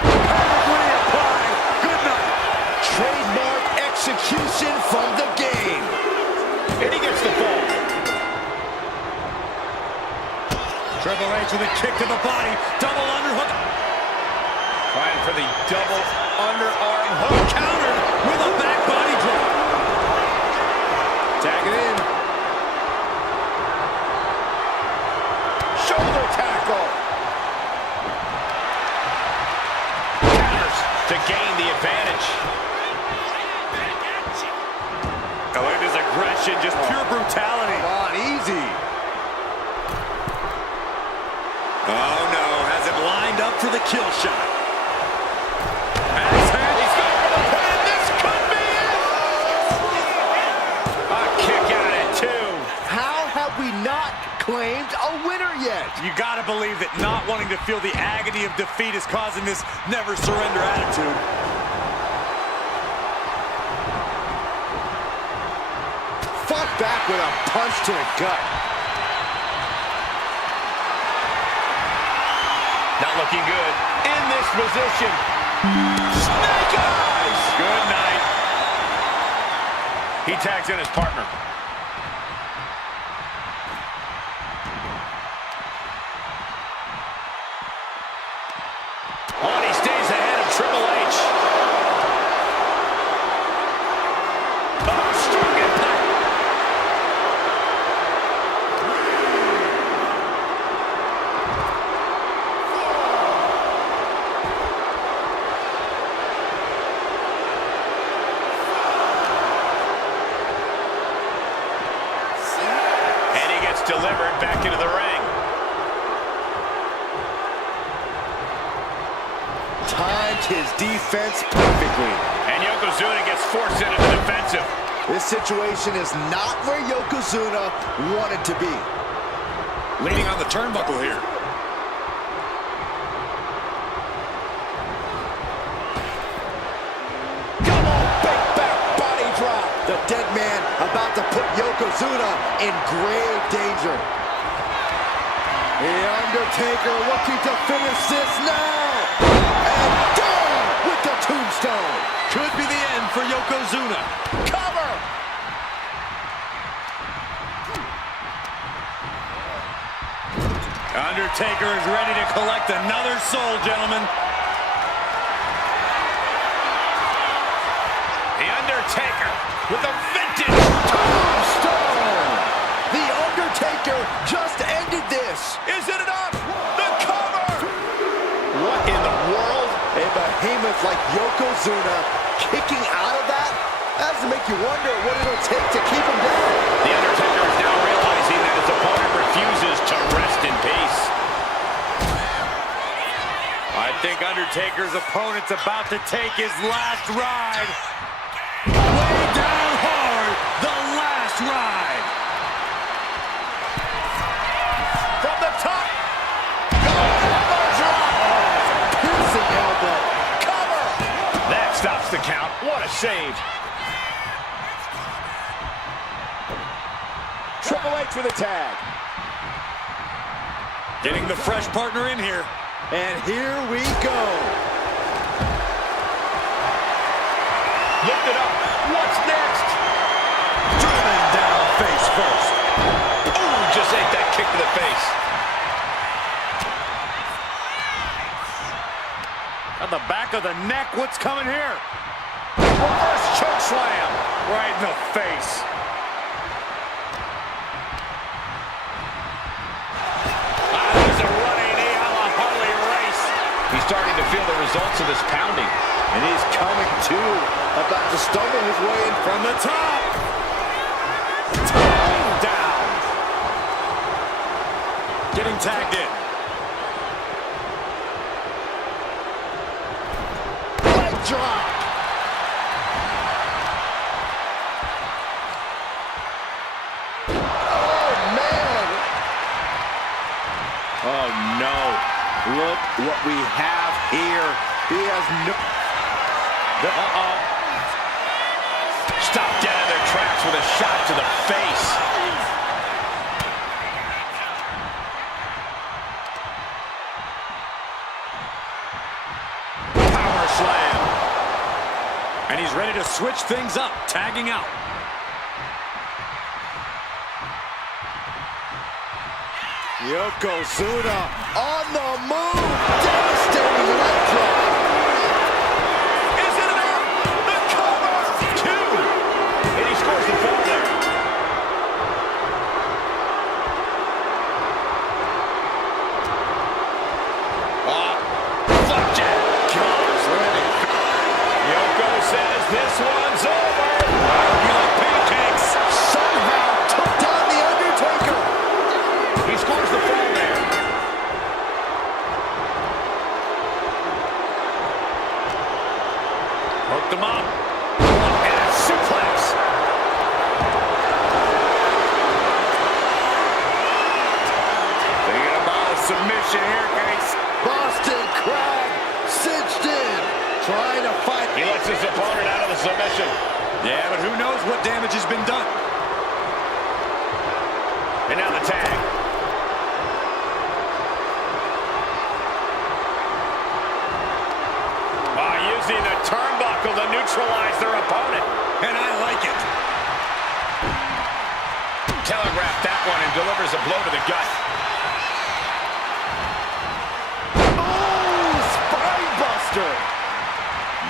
Perfectly applied. Good night. Trademark execution from the game. And he gets the fall. Triple H with a kick to the body. Double underhook. Trying for the double underarm hook. Countered with a back body drop. Tag it in. Shoulder tackle. Counters to gain the advantage. I like this aggression, just pure brutality. Come on, easy. Oh no, has it lined up for the kill shot. And his hand, he's going for the pin. This could be it. A kick out at 2. How have we not claimed a winner yet? You gotta believe that not wanting to feel the agony of defeat is causing this never surrender attitude. Fought back with a punch to the gut. Not looking good. In this position. Snake eyes. Good night. He tags in his partner. Oh, and he stays ahead of Triple H. Oh, strong impact. timed his defense perfectly. And Yokozuna gets forced into the defensive. This situation is not where Yokozuna wanted to be. Leaning on the turnbuckle here. Come on, big back body drop. The dead man about to put Yokozuna in grave danger. The Undertaker looking to finish this now. And down with the tombstone. Could be the end for Yokozuna. Cover. Undertaker is ready to collect another soul, gentlemen. The Undertaker with a vintage Tombstone. The Undertaker just ended this. Is it enough? The cover! What in the world? A behemoth like Yokozuna kicking out of that? That has to make you wonder what it'll take to keep him down. The Undertaker is now realizing that his opponent refuses to rest in peace. I think Undertaker's opponent's about to take his last ride. Way down hard, the last ride. From the top. Piercing elbow. Cover! That stops the count. What a save. Triple H with a tag. Getting the fresh partner in here. And here we go. Lift it up. What's next? Driven down face first. Ooh, just ate that kick to the face. On the back of the neck, what's coming here? Reverse choke slam. Right in the face. There's a running knee a la Harley Race. He's starting to feel the results of this pounding. And he's coming to. About to stumble his way in From the top. Tying down. Getting tagged in. leg drop. Oh, man. Oh, no. Look what we have here. He has no... Uh-oh. Stop dead in their tracks with a shot to the face. Power slam. And he's ready to switch things up, tagging out. Yokozuna on the move. Devastating leg drop. Is it enough? The cover! 2. And he scores the fall there. Flapjack. Comes ready. Yoko says this one's over. You like pancakes? Somehow took down the Undertaker. He scores the fall there. Hooked him up. And a suplex. Thinking about a submission here, guys. Boston Crab cinched in. Trying to fight. He lets his opponent out of the submission. Yeah, but who knows what damage has been done. And now the tag. Using the turnbuckle to neutralize their opponent. And I like it. Telegraphed that one and delivers a blow to the gut. Oh, spine buster.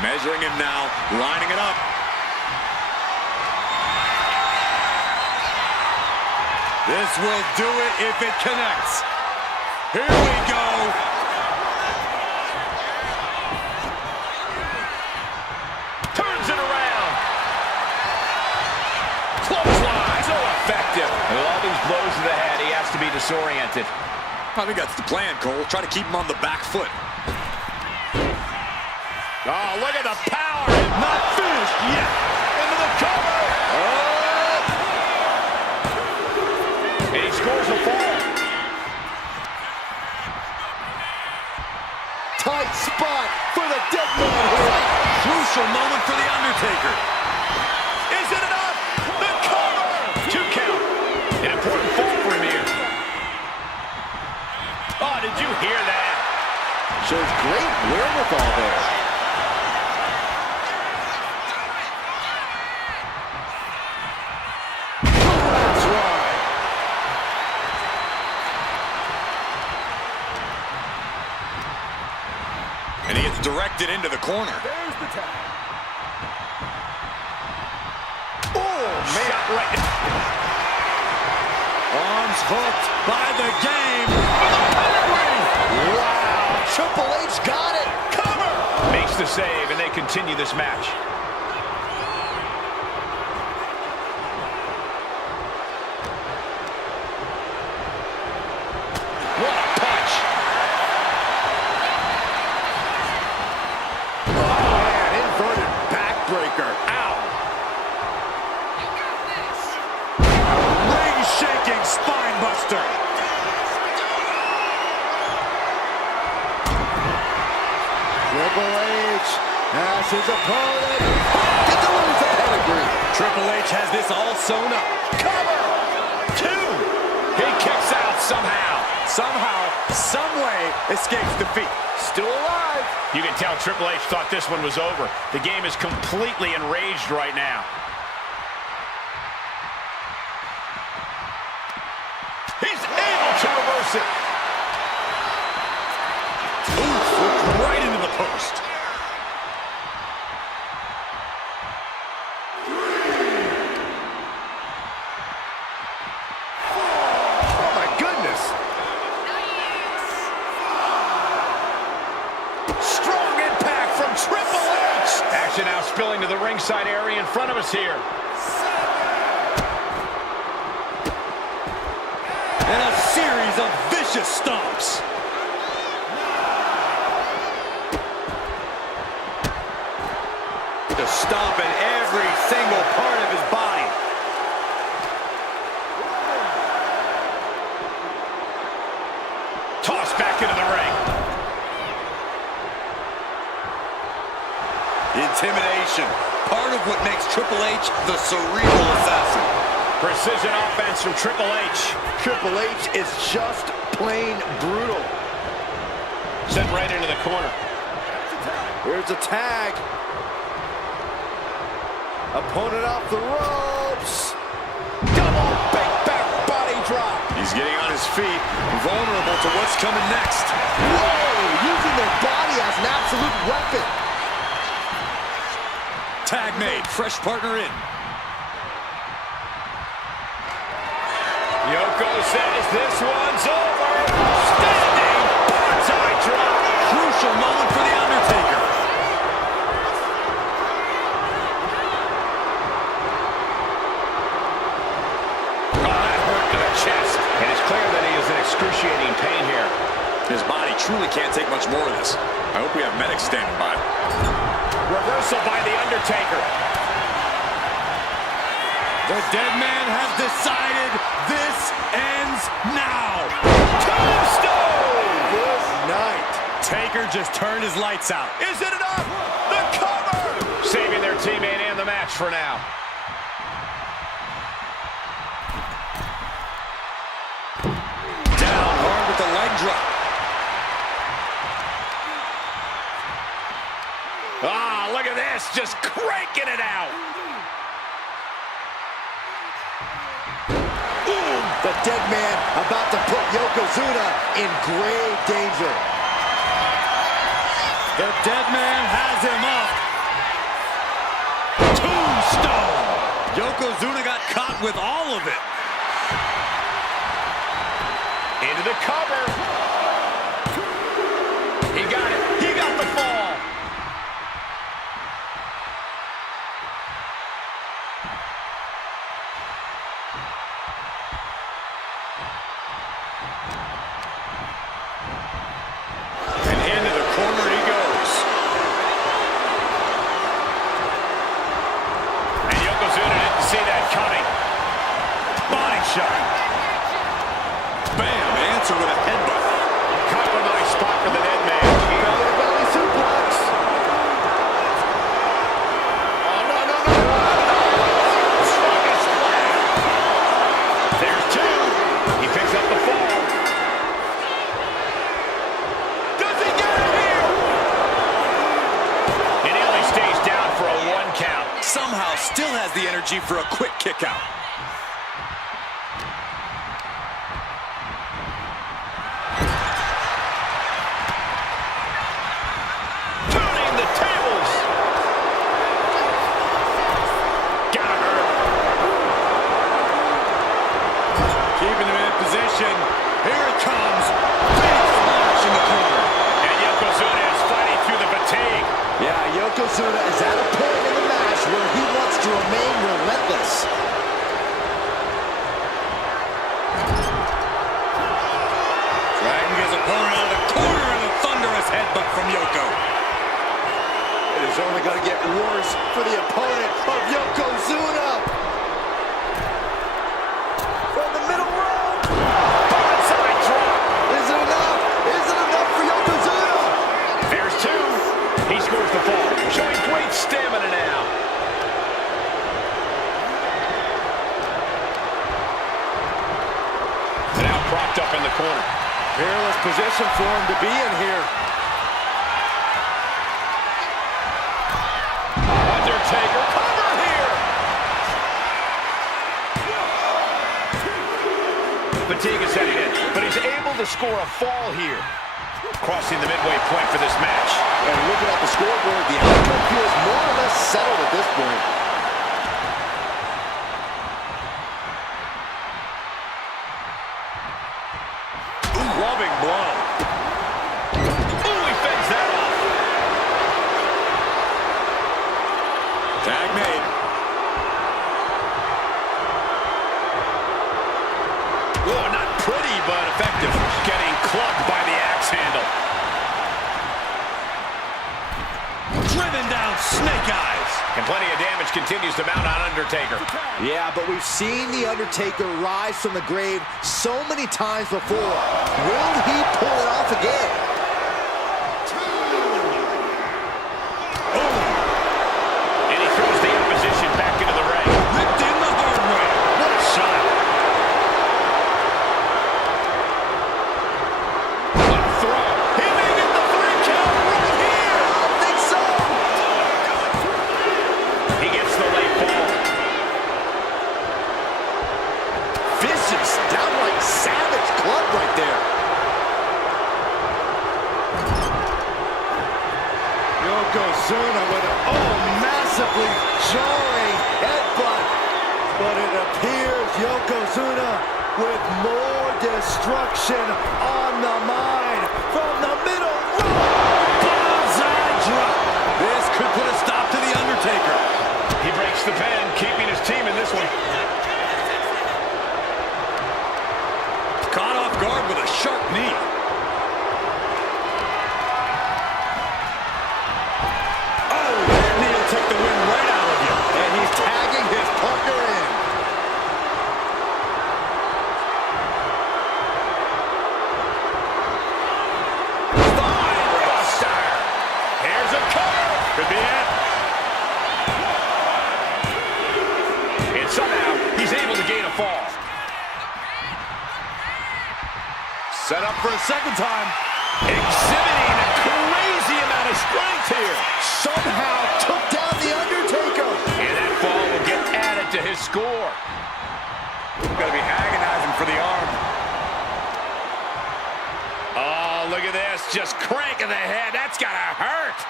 Measuring him now, lining it up. This will do it if it connects. Here we go. Turns it around. Clothesline. So effective. With all these blows to the head, he has to be disoriented. I think that's the plan, Cole. Try to keep him on the back foot. Oh, look at the power. Not finished yet. Into the cover. Oh. And he scores a fall. Tight spot for the dead man here. Crucial moment for The Undertaker. Is it enough? The cover. 2 count. An important fall for him here. Oh, did you hear that? Shows great wherewithal there. That's right. And he gets directed into the corner. There's the tag. Oh, man. Shot right. Arms hooked by the game. Wow, Triple H got it. Cover. Makes the save, and they continue this match. What a punch. Man, inverted backbreaker. Ow. Ring-shaking spine buster. Triple H has his opponent. Get the lose the pedigree. Triple H has this all sewn up. Cover. 2. He kicks out somehow. Somehow, someway, escapes defeat. Still alive. You can tell Triple H thought this one was over. The game is completely enraged right now. He's able to reverse it. Oof, right into the post. Oh my goodness. Strong impact from Triple H. Action now spilling to the ringside area in front of us here. And a series of vicious stomps. To stomp in every single part of his body. Tossed back into the ring. Intimidation. Part of what makes Triple H the cerebral assassin. Precision offense from Triple H. Triple H is just plain brutal. Sent right into the corner. Here's a tag. Opponent off the ropes. Double big back body drop. He's getting on his feet, vulnerable to what's coming next. Whoa, using their body as an absolute weapon. Tag made, fresh partner in. Yoko says this one's over. Standing bonsai drop. Crucial moment for The Undertaker. Oh, that hurt to the chest. And it's clear that he is in excruciating pain here. His body truly can't take much more of this. I hope we have medics standing by. Reversal by The Undertaker. The dead man has decided this ends now. Tombstone! Good night. Taker just turned his lights out. Is it enough? The cover! Saving their teammate and the match for now. Down hard with the leg drop. Ah, look at this, just cranking it out. The dead man about to put Yokozuna in grave danger. The dead man has him up. Tombstone. Yokozuna got caught with all of it. Into the cover. He got it. He got the fall. And into the corner he goes. count. Somehow still has the energy for a quick kick out. Turning the tables. Gotta hurt. Keeping him in position. Here it comes. Big splash in the corner. And Yokozuna is fighting through the fatigue. Yeah, Yokozuna is at a point in the match where he wants to remain relentless. Dragging his opponent out of the corner and a thunderous headbutt from Yoko. It is only going to get worse for the opponent of Yokozuna. From the middle rope. Bonsai drop. Is it enough? Is it enough for Yokozuna? There's two. He scores the fall, showing great stamina now. Now propped up in the corner. Peerless position for him to be in here. Undertaker cover here. Fatigue is setting in, but he's able to score a fall here. Crossing the midway point for this match. And looking at the scoreboard, the outcome feels more or less settled at this point. Loving blow. Ooh, he fends that off. Tag made. Oh, not pretty, but effective. Getting clubbed by the axe handle. Driven down Snake Eyes. And plenty of damage continues to mount on Undertaker. Yeah, but we've seen The Undertaker rise from the grave so many times before. Will he pull it off again? And he throws the opposition back into the ring. Ripped in the hard way. What a shot. What a throw. He may get the 3 count right here. I think so. He gets the late ball. Vicious, downright savage club right there. Yokozuna with a massively jarring headbutt. But it appears Yokozuna with more destruction on the mind from the middle rope. Bonsai drop. This could put a stop to The Undertaker. He breaks the pen, keeping his team in this one. Caught off guard with a sharp knee. Oh, that knee will take the wind right out of you. And he's tagging his partner in. Spine buster. Here's a cover. Could be it. And somehow, he's able to gain a fall. Set up for a second time. Exhibiting a crazy amount of strength here. Somehow took down The Undertaker. And that fall will get added to his score. Gotta be agonizing for the arm. Oh, look at this. Just cranking the head. That's gotta hurt.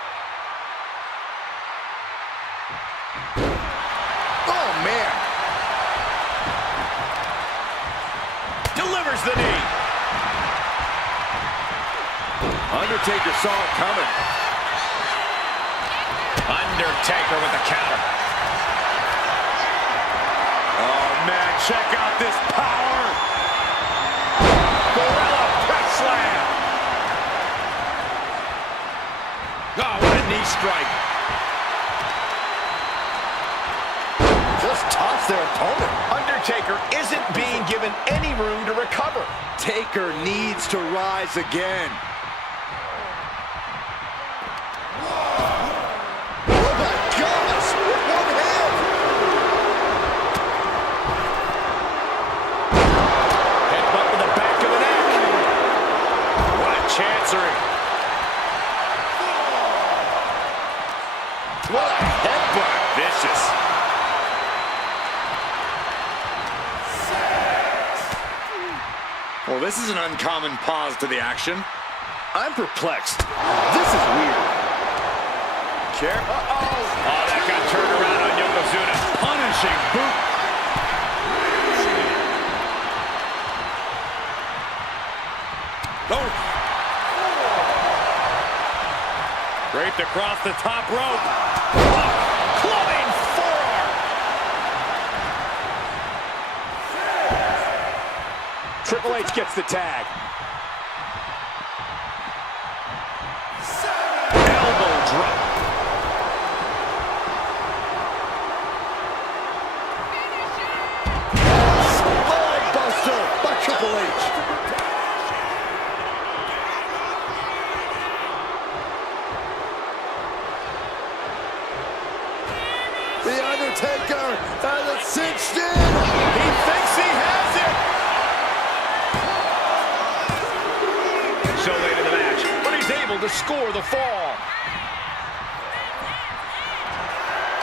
Oh, man. Delivers the knee. Undertaker saw it coming. Undertaker with the counter. Oh, man, check out this power. Gorilla press slam. Oh, what a knee strike. Just tossed their opponent. Undertaker isn't being given any room to recover. Taker needs to rise again. Oh my gosh! With one hand! Headbutt to the back of the neck. What a chancery. What a headbutt! Well, this is an uncommon pause to the action. I'm perplexed. This is weird. Oh, that got turned around on Yokozuna. Punishing boot. Oh. Draped across the top rope. Clubbing forearm. Triple H gets the tag. Elbow drop. Spine buster by Triple H. The Undertaker has it cinched in. He thinks he has it. So late in the match, but he's able to score the fall.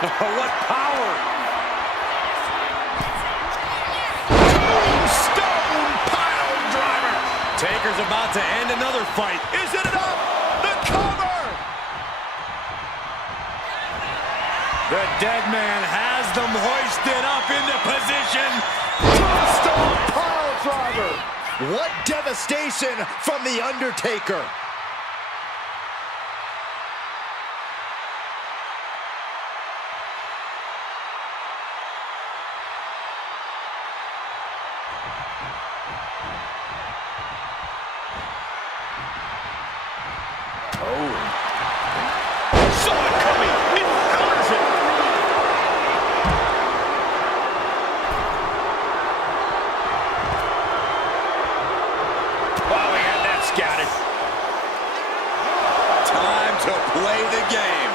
What power! Stone pile driver. Taker's about to end another fight. Is it enough? The cover. The dead man has them hoisted up into position. Stone pile driver. What devastation from the Undertaker. Saw it coming. It counters it. Wow, we had that scouted. Time to play the game.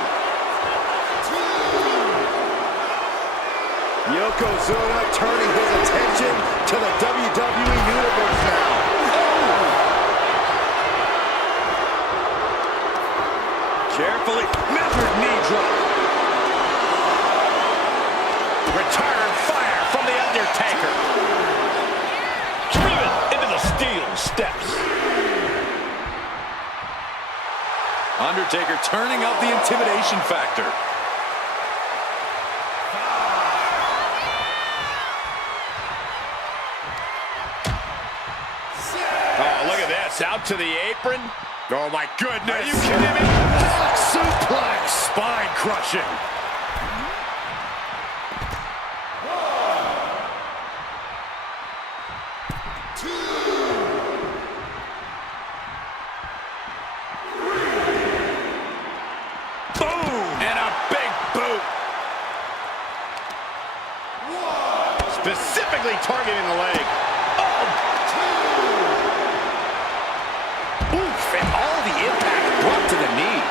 Yokozuna turning his attention to the WWE Universe now. Carefully measured knee drop. Return fire from the Undertaker. Driven into the steel steps. Undertaker turning up the intimidation factor. Oh, look at this. Out to the apron. Oh my goodness. Are you kidding me? Back suplex. Spine crushing. Boom! And a big boot. Specifically targeting the leg. Oof, and all the impact brought to the knee.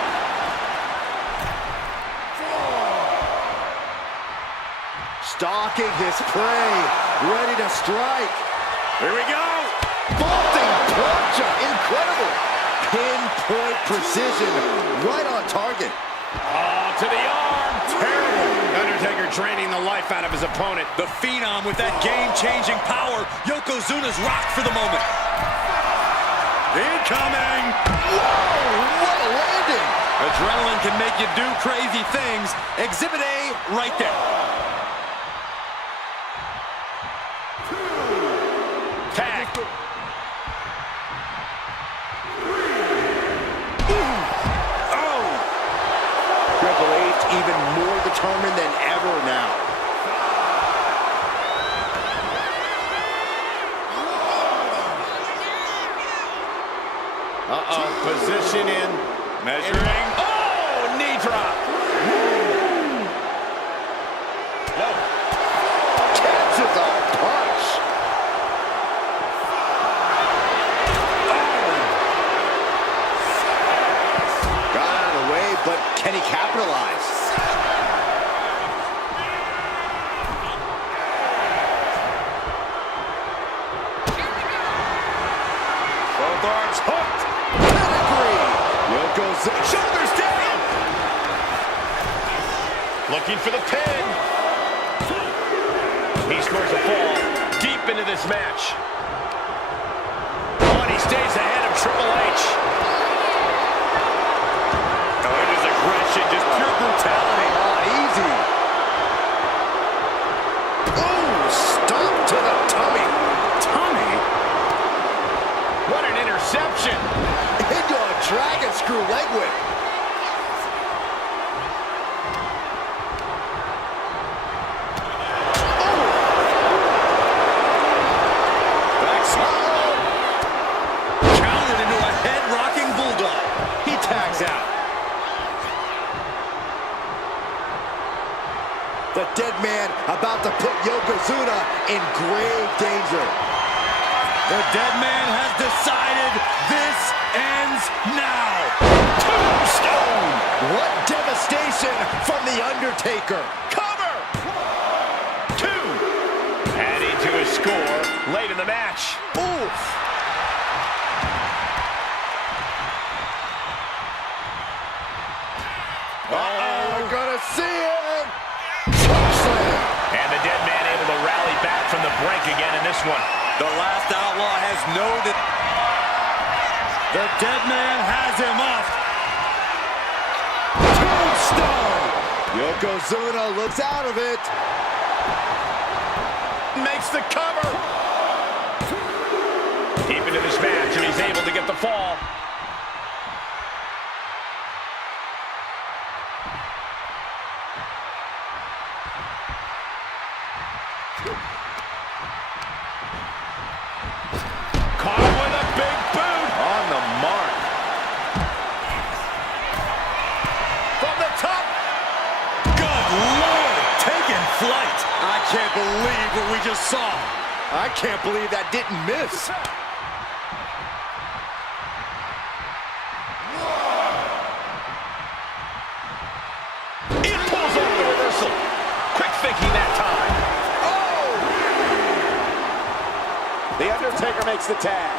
Stalking his prey, ready to strike. Here we go. Vaulting plancha, incredible. Pinpoint precision, right on target. Oh, to the arm. Terrible. Undertaker draining the life out of his opponent. The Phenom with that game-changing power. Yokozuna's rocked for the moment. Incoming. Whoa, what a landing. Adrenaline can make you do crazy things. Exhibit A right there. Tag. Triple H even more determined than ever now. Position in. Measuring. Oh, knee drop. No. Catches a punch. Got out of the way, but can he capitalize? Both arms hooked. Pedigree. Yokozuna. Shoulders down. Looking for the pin. He scores a fall deep into this match. leg whip. Countered into a head-rocking bulldog. He tags out. The dead man about to put Yokozuna in grave danger. The dead man has decided this ends now. Tombstone! What devastation from The Undertaker. Cover! 2. Adding to his score late in the match. Oof! We're gonna see it! Chokeslam! And the dead man able to rally back from the brink again in this one. The last outlaw has noted. The dead man has him off. Tombstone! Yokozuna looks out of it. Makes the cover. Deep into this match, and he's able to get the fall. Caught him with a big boot. On the mark. From the top. Good Lord, taking flight. I can't believe what we just saw. I can't believe that didn't miss. It pulls off the reversal. Quick thinking that time. The Undertaker makes the tag.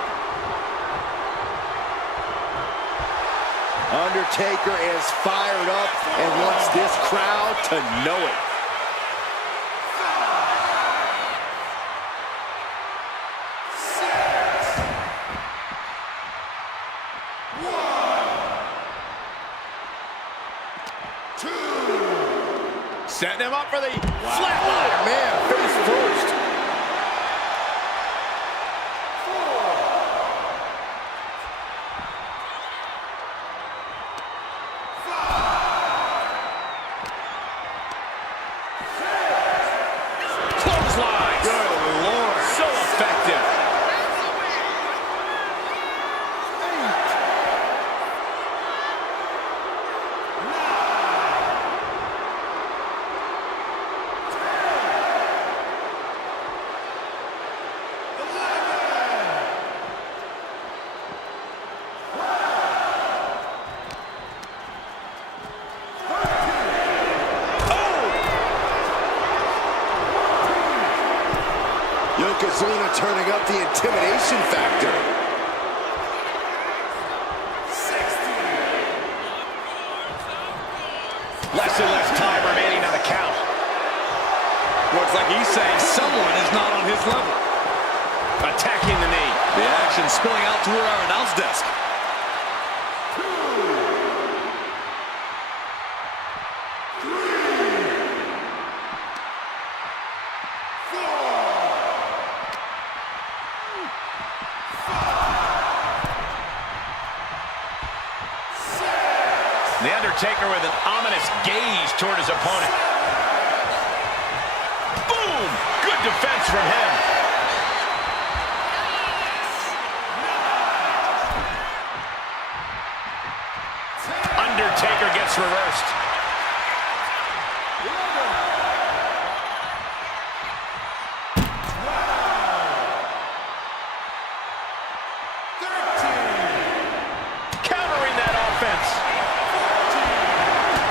Undertaker is fired up and wants this crowd to know it. Setting him up for the flatliner. Man, face first. Clothesline. Good Lord. So effective. Yokozuna turning up the intimidation factor. Less and less time remaining on the count. Looks like he's saying someone is not on his level. Attacking the knee. The action spilling out toward our announce desk. The Undertaker with an ominous gaze toward his opponent. Boom! Good defense from him. Undertaker gets reversed. Countering that offense.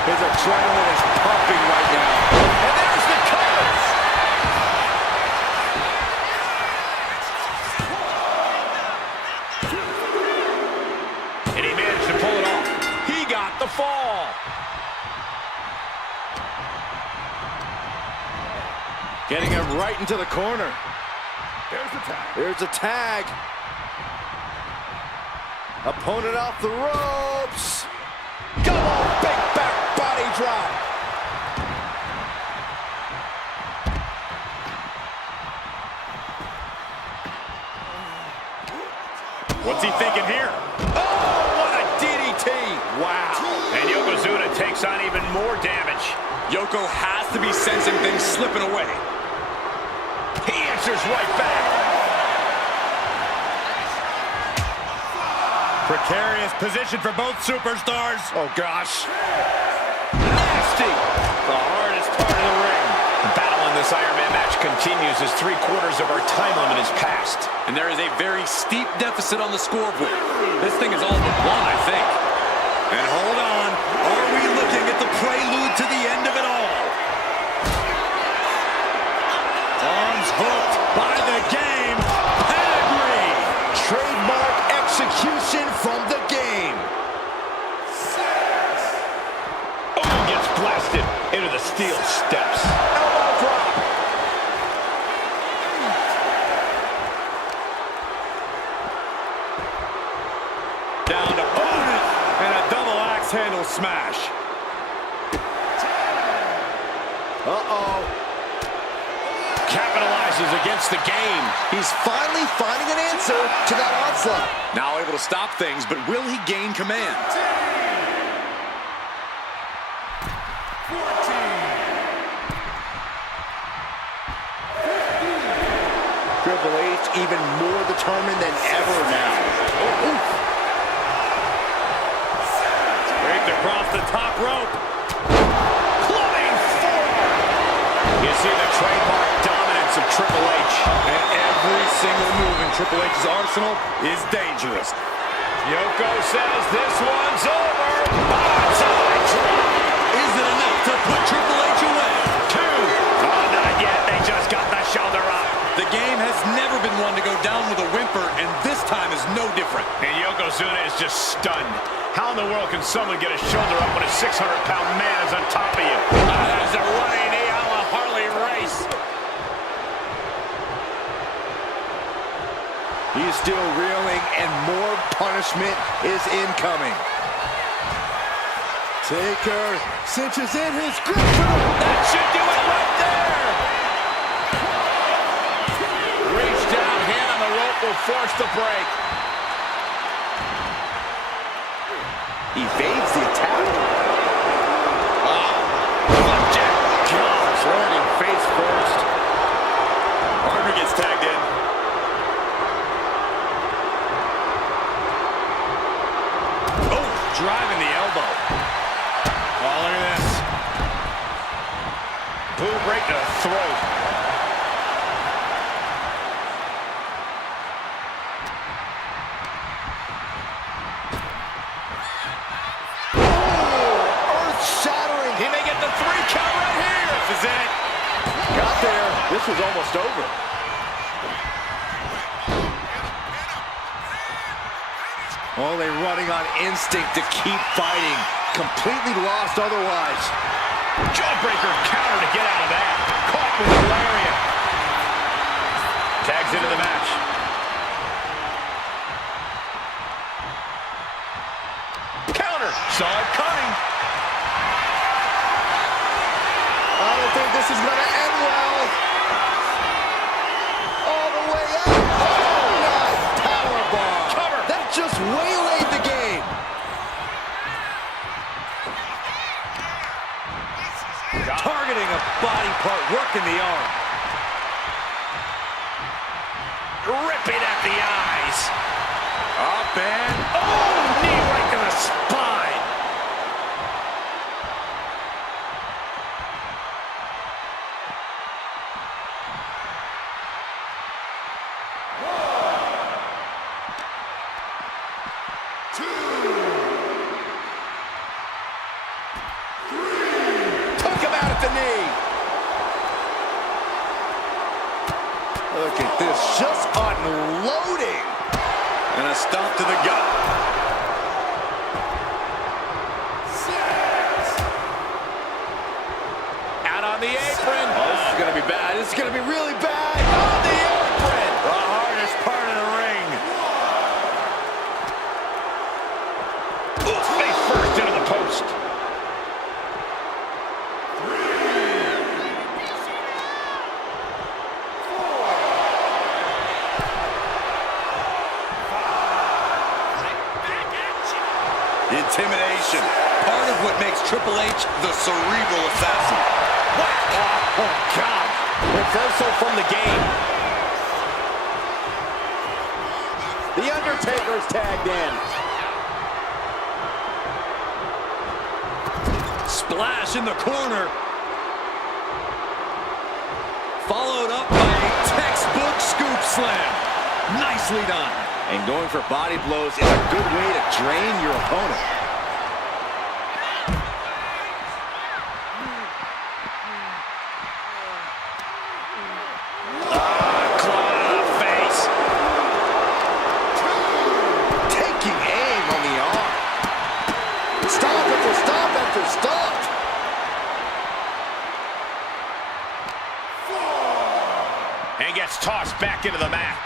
His adrenaline is pumping right now. And there's the cover. And he managed to pull it off. He got the fall. Getting him right into the corner. There's a tag. Opponent off the ropes. Come on, big back body drop. What's he thinking here? Oh, what a DDT. Wow. takes on even more damage. Yoko has to be sensing things slipping away. He answers right back. Precarious position for both superstars. Oh, gosh. Nasty. The hardest part of the ring. The battle in this Iron Man match continues as 3/4 of our time limit is passed. And there is a very steep deficit on the scoreboard. This thing is all but won, I think. And hold on. Are we looking at the prelude to the end of it all? Arms hooked by the game. Pedigree. Trademark execution from the game. Oh, gets blasted into the steel steps. Elbow drop. Down to bonus. And a double axe handle smash. Uh-oh. Capitalizes against the game. He's finally finding an answer to that onslaught. Now able to stop things, but will he gain command? Triple H even more determined than ever now. Raked across the top rope. Clubbing forearm. You see the trademark dominance of Triple H. And every single move in Triple H's arsenal is dangerous. Yoko says this one's over. Bonsai drop. Is it enough to put Triple H away? 2. Oh, not yet. They just got the shoulder up. The game has never been one to go down with a whimper, and this time is no different. And Yokozuna is just stunned. How in the world can someone get a shoulder up when a 600-pound man is on top of you? There's a running knee a la Harley Race. He's still reeling, and more punishment is incoming. Taker cinches in his grip. That should do it right there. Reach down, hand on the rope will force the break. Evades the attack. Flapjack. Gosh, landing face first. Partner gets tagged in. Oh, driving the elbow. Oh, look at this. Boot right to the throat. Earth-shattering. He may get the 3 count right here. This is it. Got there. This was almost over. Only running on instinct to keep fighting. Completely lost otherwise. Jawbreaker counter to get out of that. Caught with a lariat. Tags into the match. Counter. Saw it coming. I don't think this is going to end well. All the way up. Oh, nice powerbomb. Cover. That just waylaid the game. Targeting a body part, working the arm. Ripping at the eyes. Up and... Oh, knee right to the spine. Took him out at the knee. Look at this, just unloading. And a stomp to the gut. Out on the apron. Oh, this is going to be bad. This is going to be really bad. On the apron. The hardest part of the ring. Ooh, face first into the post. Intimidation. Part of what makes against Triple H, the cerebral assassin. Whack! Oh, God. Reversal from the game. The Undertaker's tagged in. Splash in the corner. Followed up by a textbook scoop slam. Nicely done. And going for body blows is a good way to drain your opponent. Claw to the face. Taking aim on the arm. Stop after stop after stop. And gets tossed back into the mat.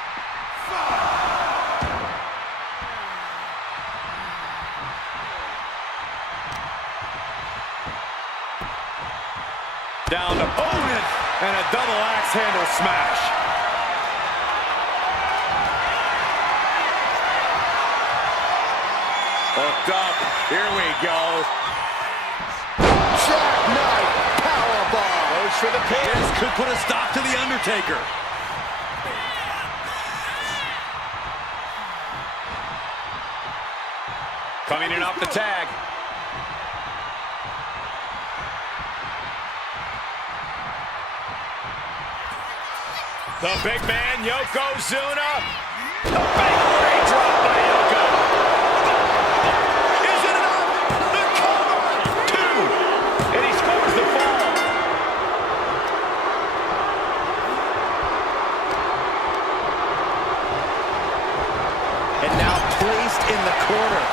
Down opponent and a double axe handle smash. Hooked up. Here we go. Jackknife powerbomb. Goes for the pin. This could put a stop to The Undertaker. Coming in off the tag. The big man, Yokozuna. The big ray drop by Yoko. Is it enough? The cover. 2. And he scores the fall. And now placed in the corner.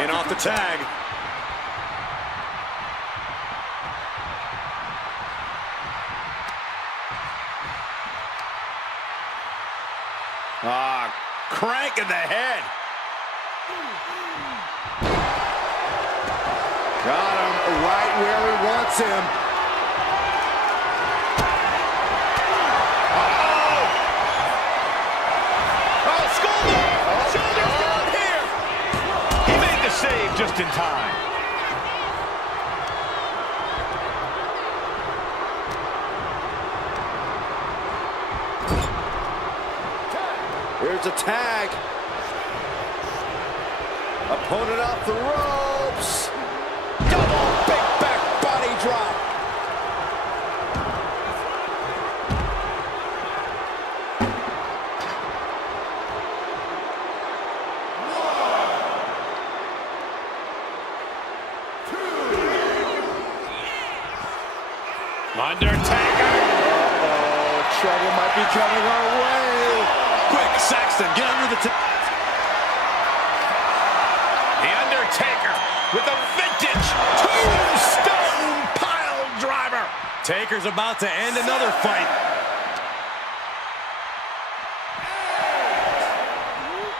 In off the tag. Crank in the head. Got him right where he wants him. Oh, schoolboy! Shoulders down here! He made the save just in time. Here's a tag. Opponent off the ropes. Double big back body drop. Undertaker. Uh-oh, trouble might be coming our way. Quick, Saxton, get under the The Undertaker with a vintage tombstone pile driver. Taker's about to end another fight.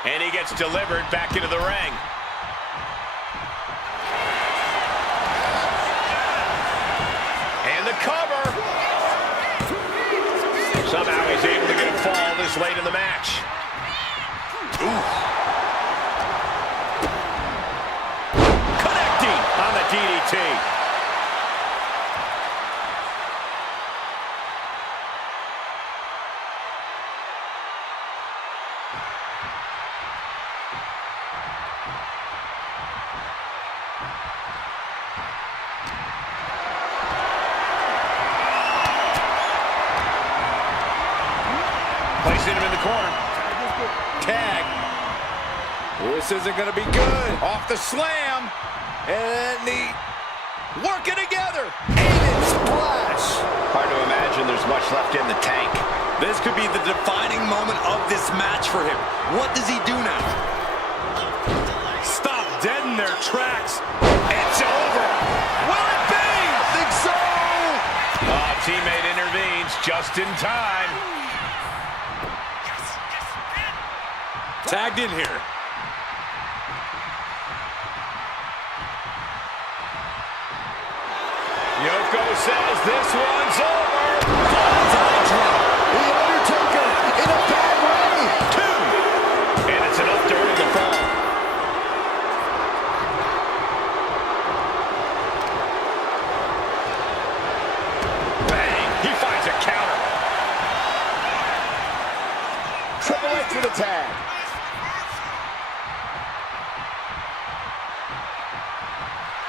And he gets delivered back into the ring. And the cover. Somehow he's able to get a fall this late in the match. Connecting on the DDT. Placing him in the corner. Tag. This isn't going to be good. Off the slam. And the Working together. aided splash. Hard to imagine there's much left in the tank. This could be the defining moment of this match for him. What does he do now? Stop dead in their tracks. It's over. Will it be? I think so. Teammate intervenes just in time. Tagged in here. Yoko says this one's over. The Undertaker in a bad way. 2. And it's enough to earn the fall.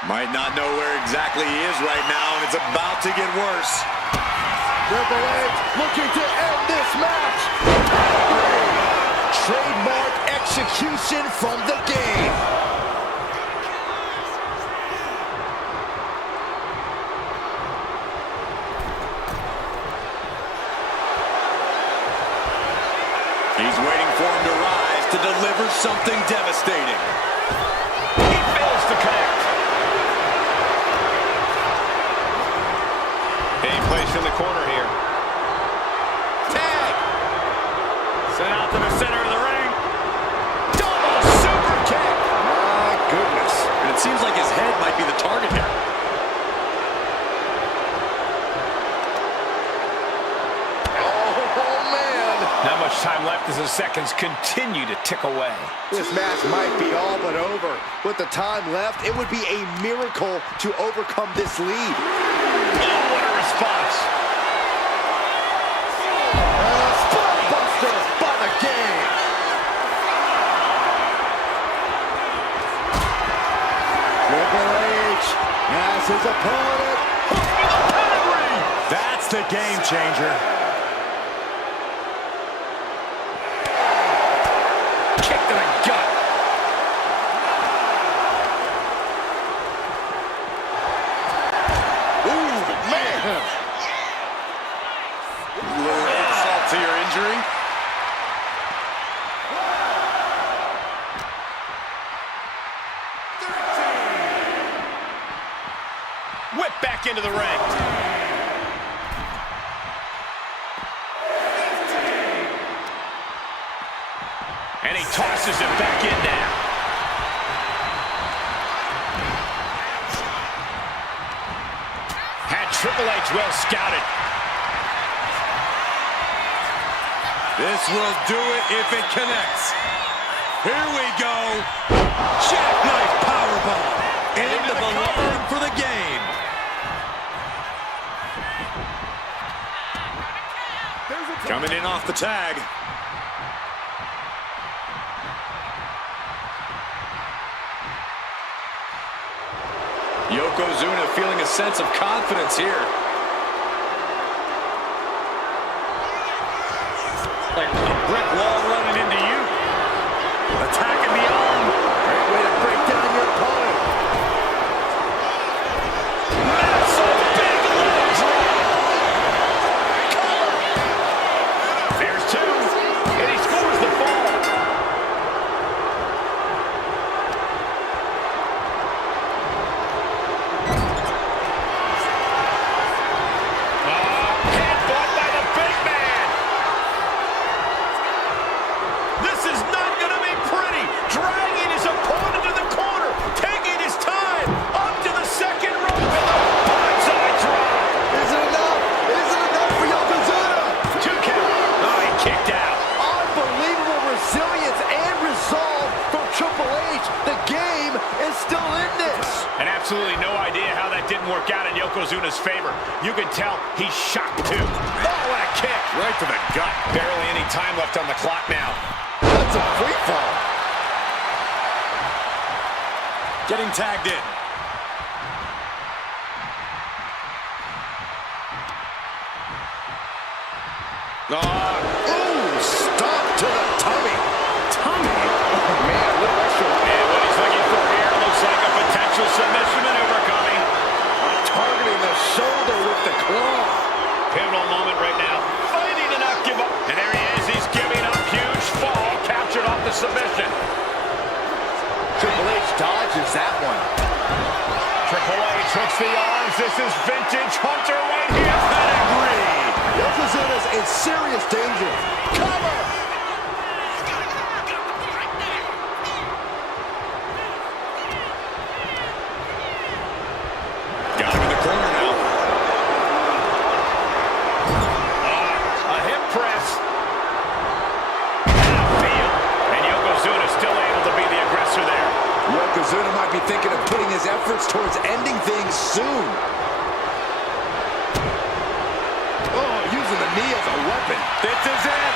Might not know where exactly he is right now, and it's about to get worse. Triple H looking to end this match. Trademark execution from the game. He's waiting for him to rise to deliver something devastating. He fails to connect. Being placed in the corner here. Tag. Sent out to the center of the ring. Double super kick. My goodness. And it seems like his head might be the target here. Not much time left as the seconds continue to tick away. This match might be all but over. With the time left, it would be a miracle to overcome this lead. Oh, what a response. Spine-buster by the game. Triple H has his opponent. That's the game changer. To your injury. Whip back into the ring. And he tosses it back in now. Had Triple H well scouted. This will do it if it connects. Here we go. Jackknife powerbomb. Into the line for the game. Coming in off the tag. Yokozuna feeling a sense of confidence here. Like a brick wall running into you. Attacking the arm. Great way to break down your opponent. Massive big leg drop. Cover. There's two. And he scores the fall. Headbutt by the big man. This is not going to be pretty. Dragging his opponent to the corner. Taking his time. Up to the second rope. And the bonsai drop. Is it enough? Is it enough for Yokozuna? 2 count. Oh, he kicked out. Unbelievable resilience and resolve from Triple H. The game is still in this. And absolutely no idea how that didn't work out in Yokozuna's favor. You can tell he's shocked too. Oh, what a kick. Right to the gut. Barely any time left on the clock now. That's a free fall. Getting tagged in. Ooh, stop to the tummy. Tummy? Oh, man, a little extra. And what he's looking for here looks like a potential submission maneuver coming. Targeting the shoulder with the claw. Pivotal moment right now. Fighting to not give up. And there he is. He's giving up. Huge fall. Captured off the submission. Triple H dodges that one. Triple H hooks the arms. This is vintage Hunter right here. Pedigree. Yokozuna's in serious danger. Cover! Got him in the corner now. A hip press. And a feel. And Yokozuna still able to be the aggressor there. Yokozuna might be thinking of putting his efforts towards ending things soon. Oh, using the knee as a weapon. This is it.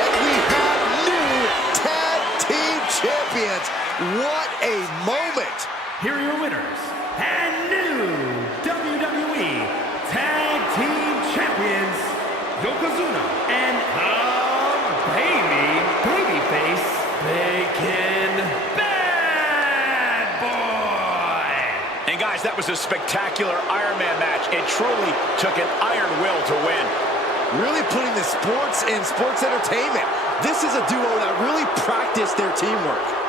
And we have new tag team champions. What a moment. here are your winners and new WWE Tag Team Champions, Yokozuna and babyface, Bacon Bad Boy. And guys, that was a spectacular Iron Man match. It truly took an iron will to win. Really putting the sports in sports entertainment. This is a duo that really practiced their teamwork.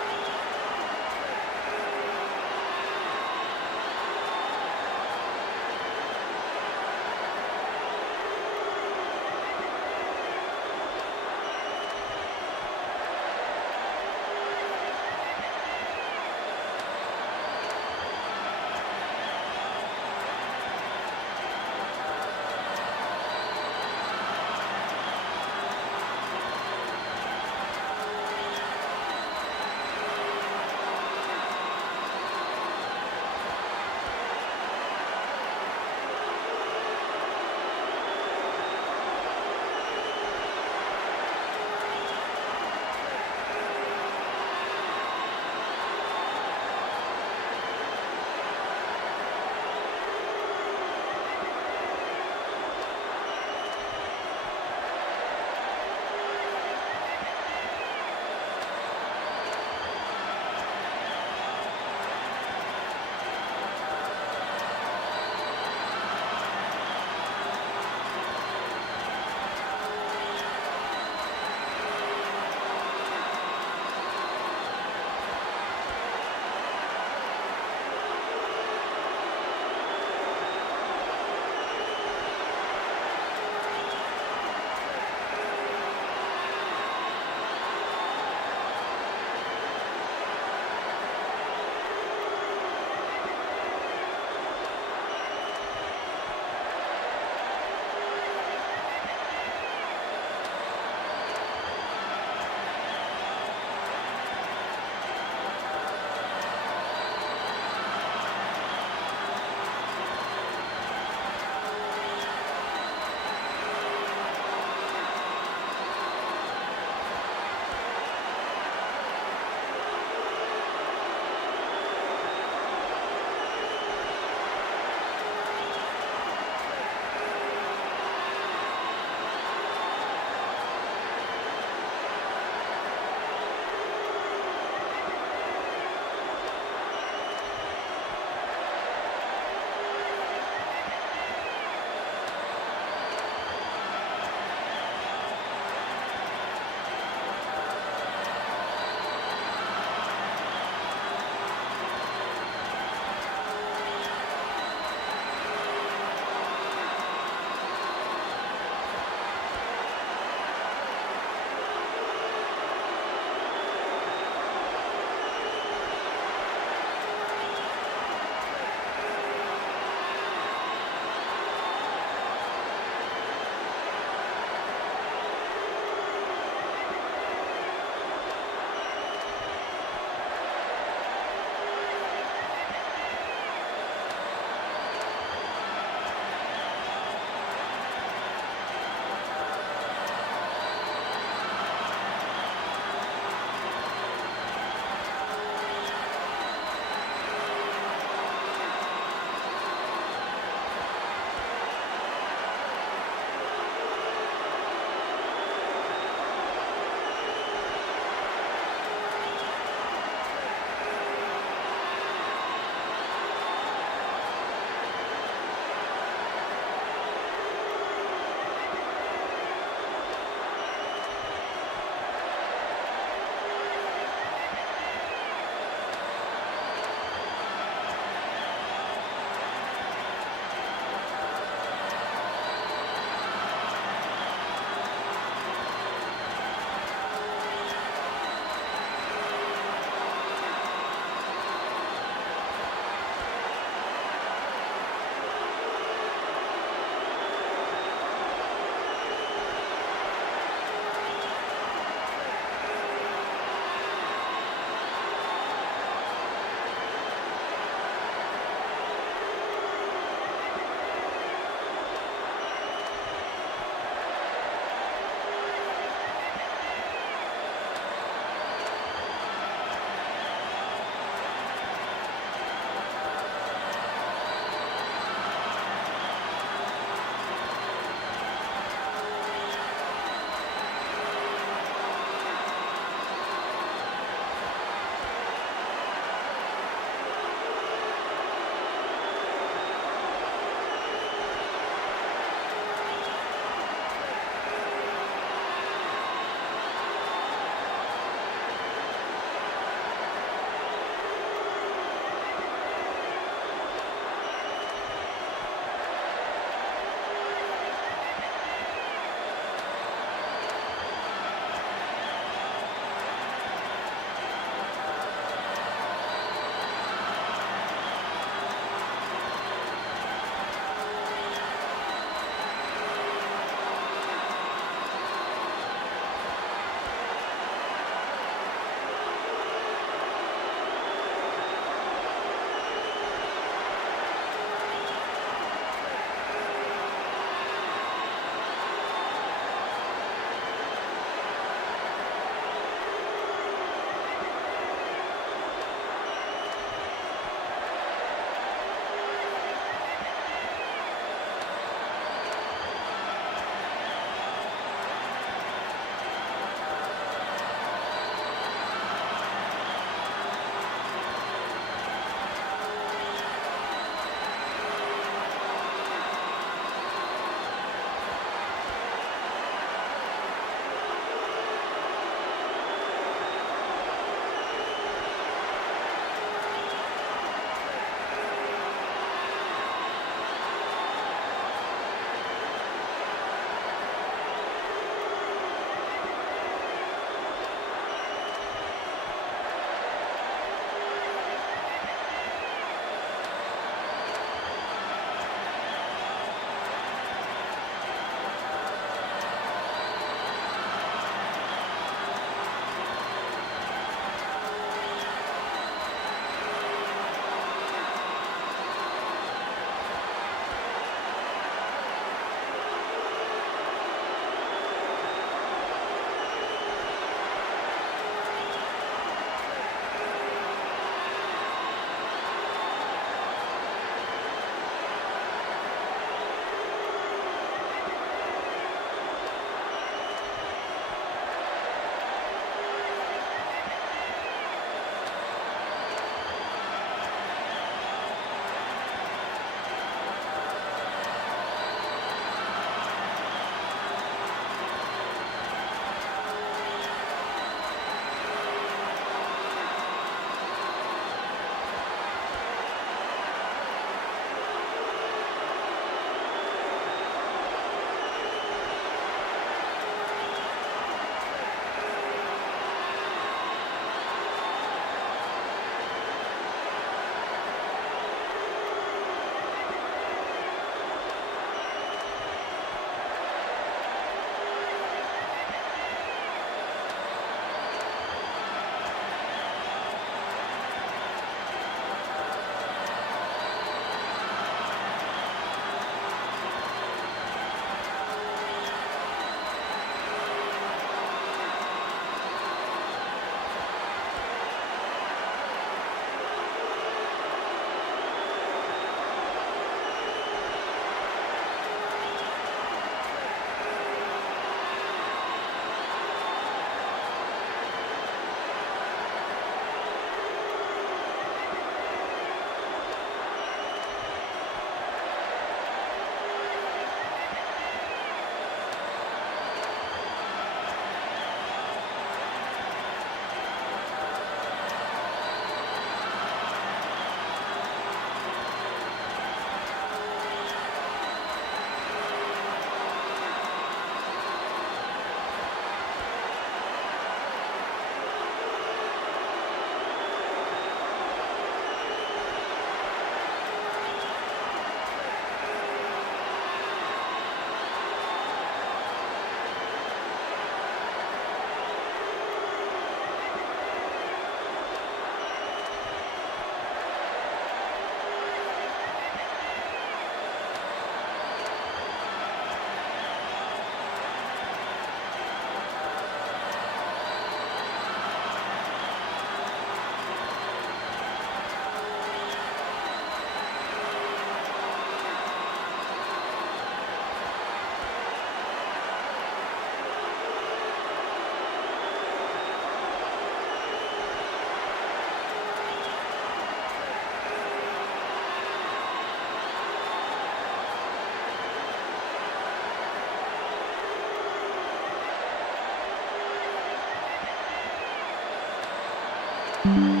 Superstars.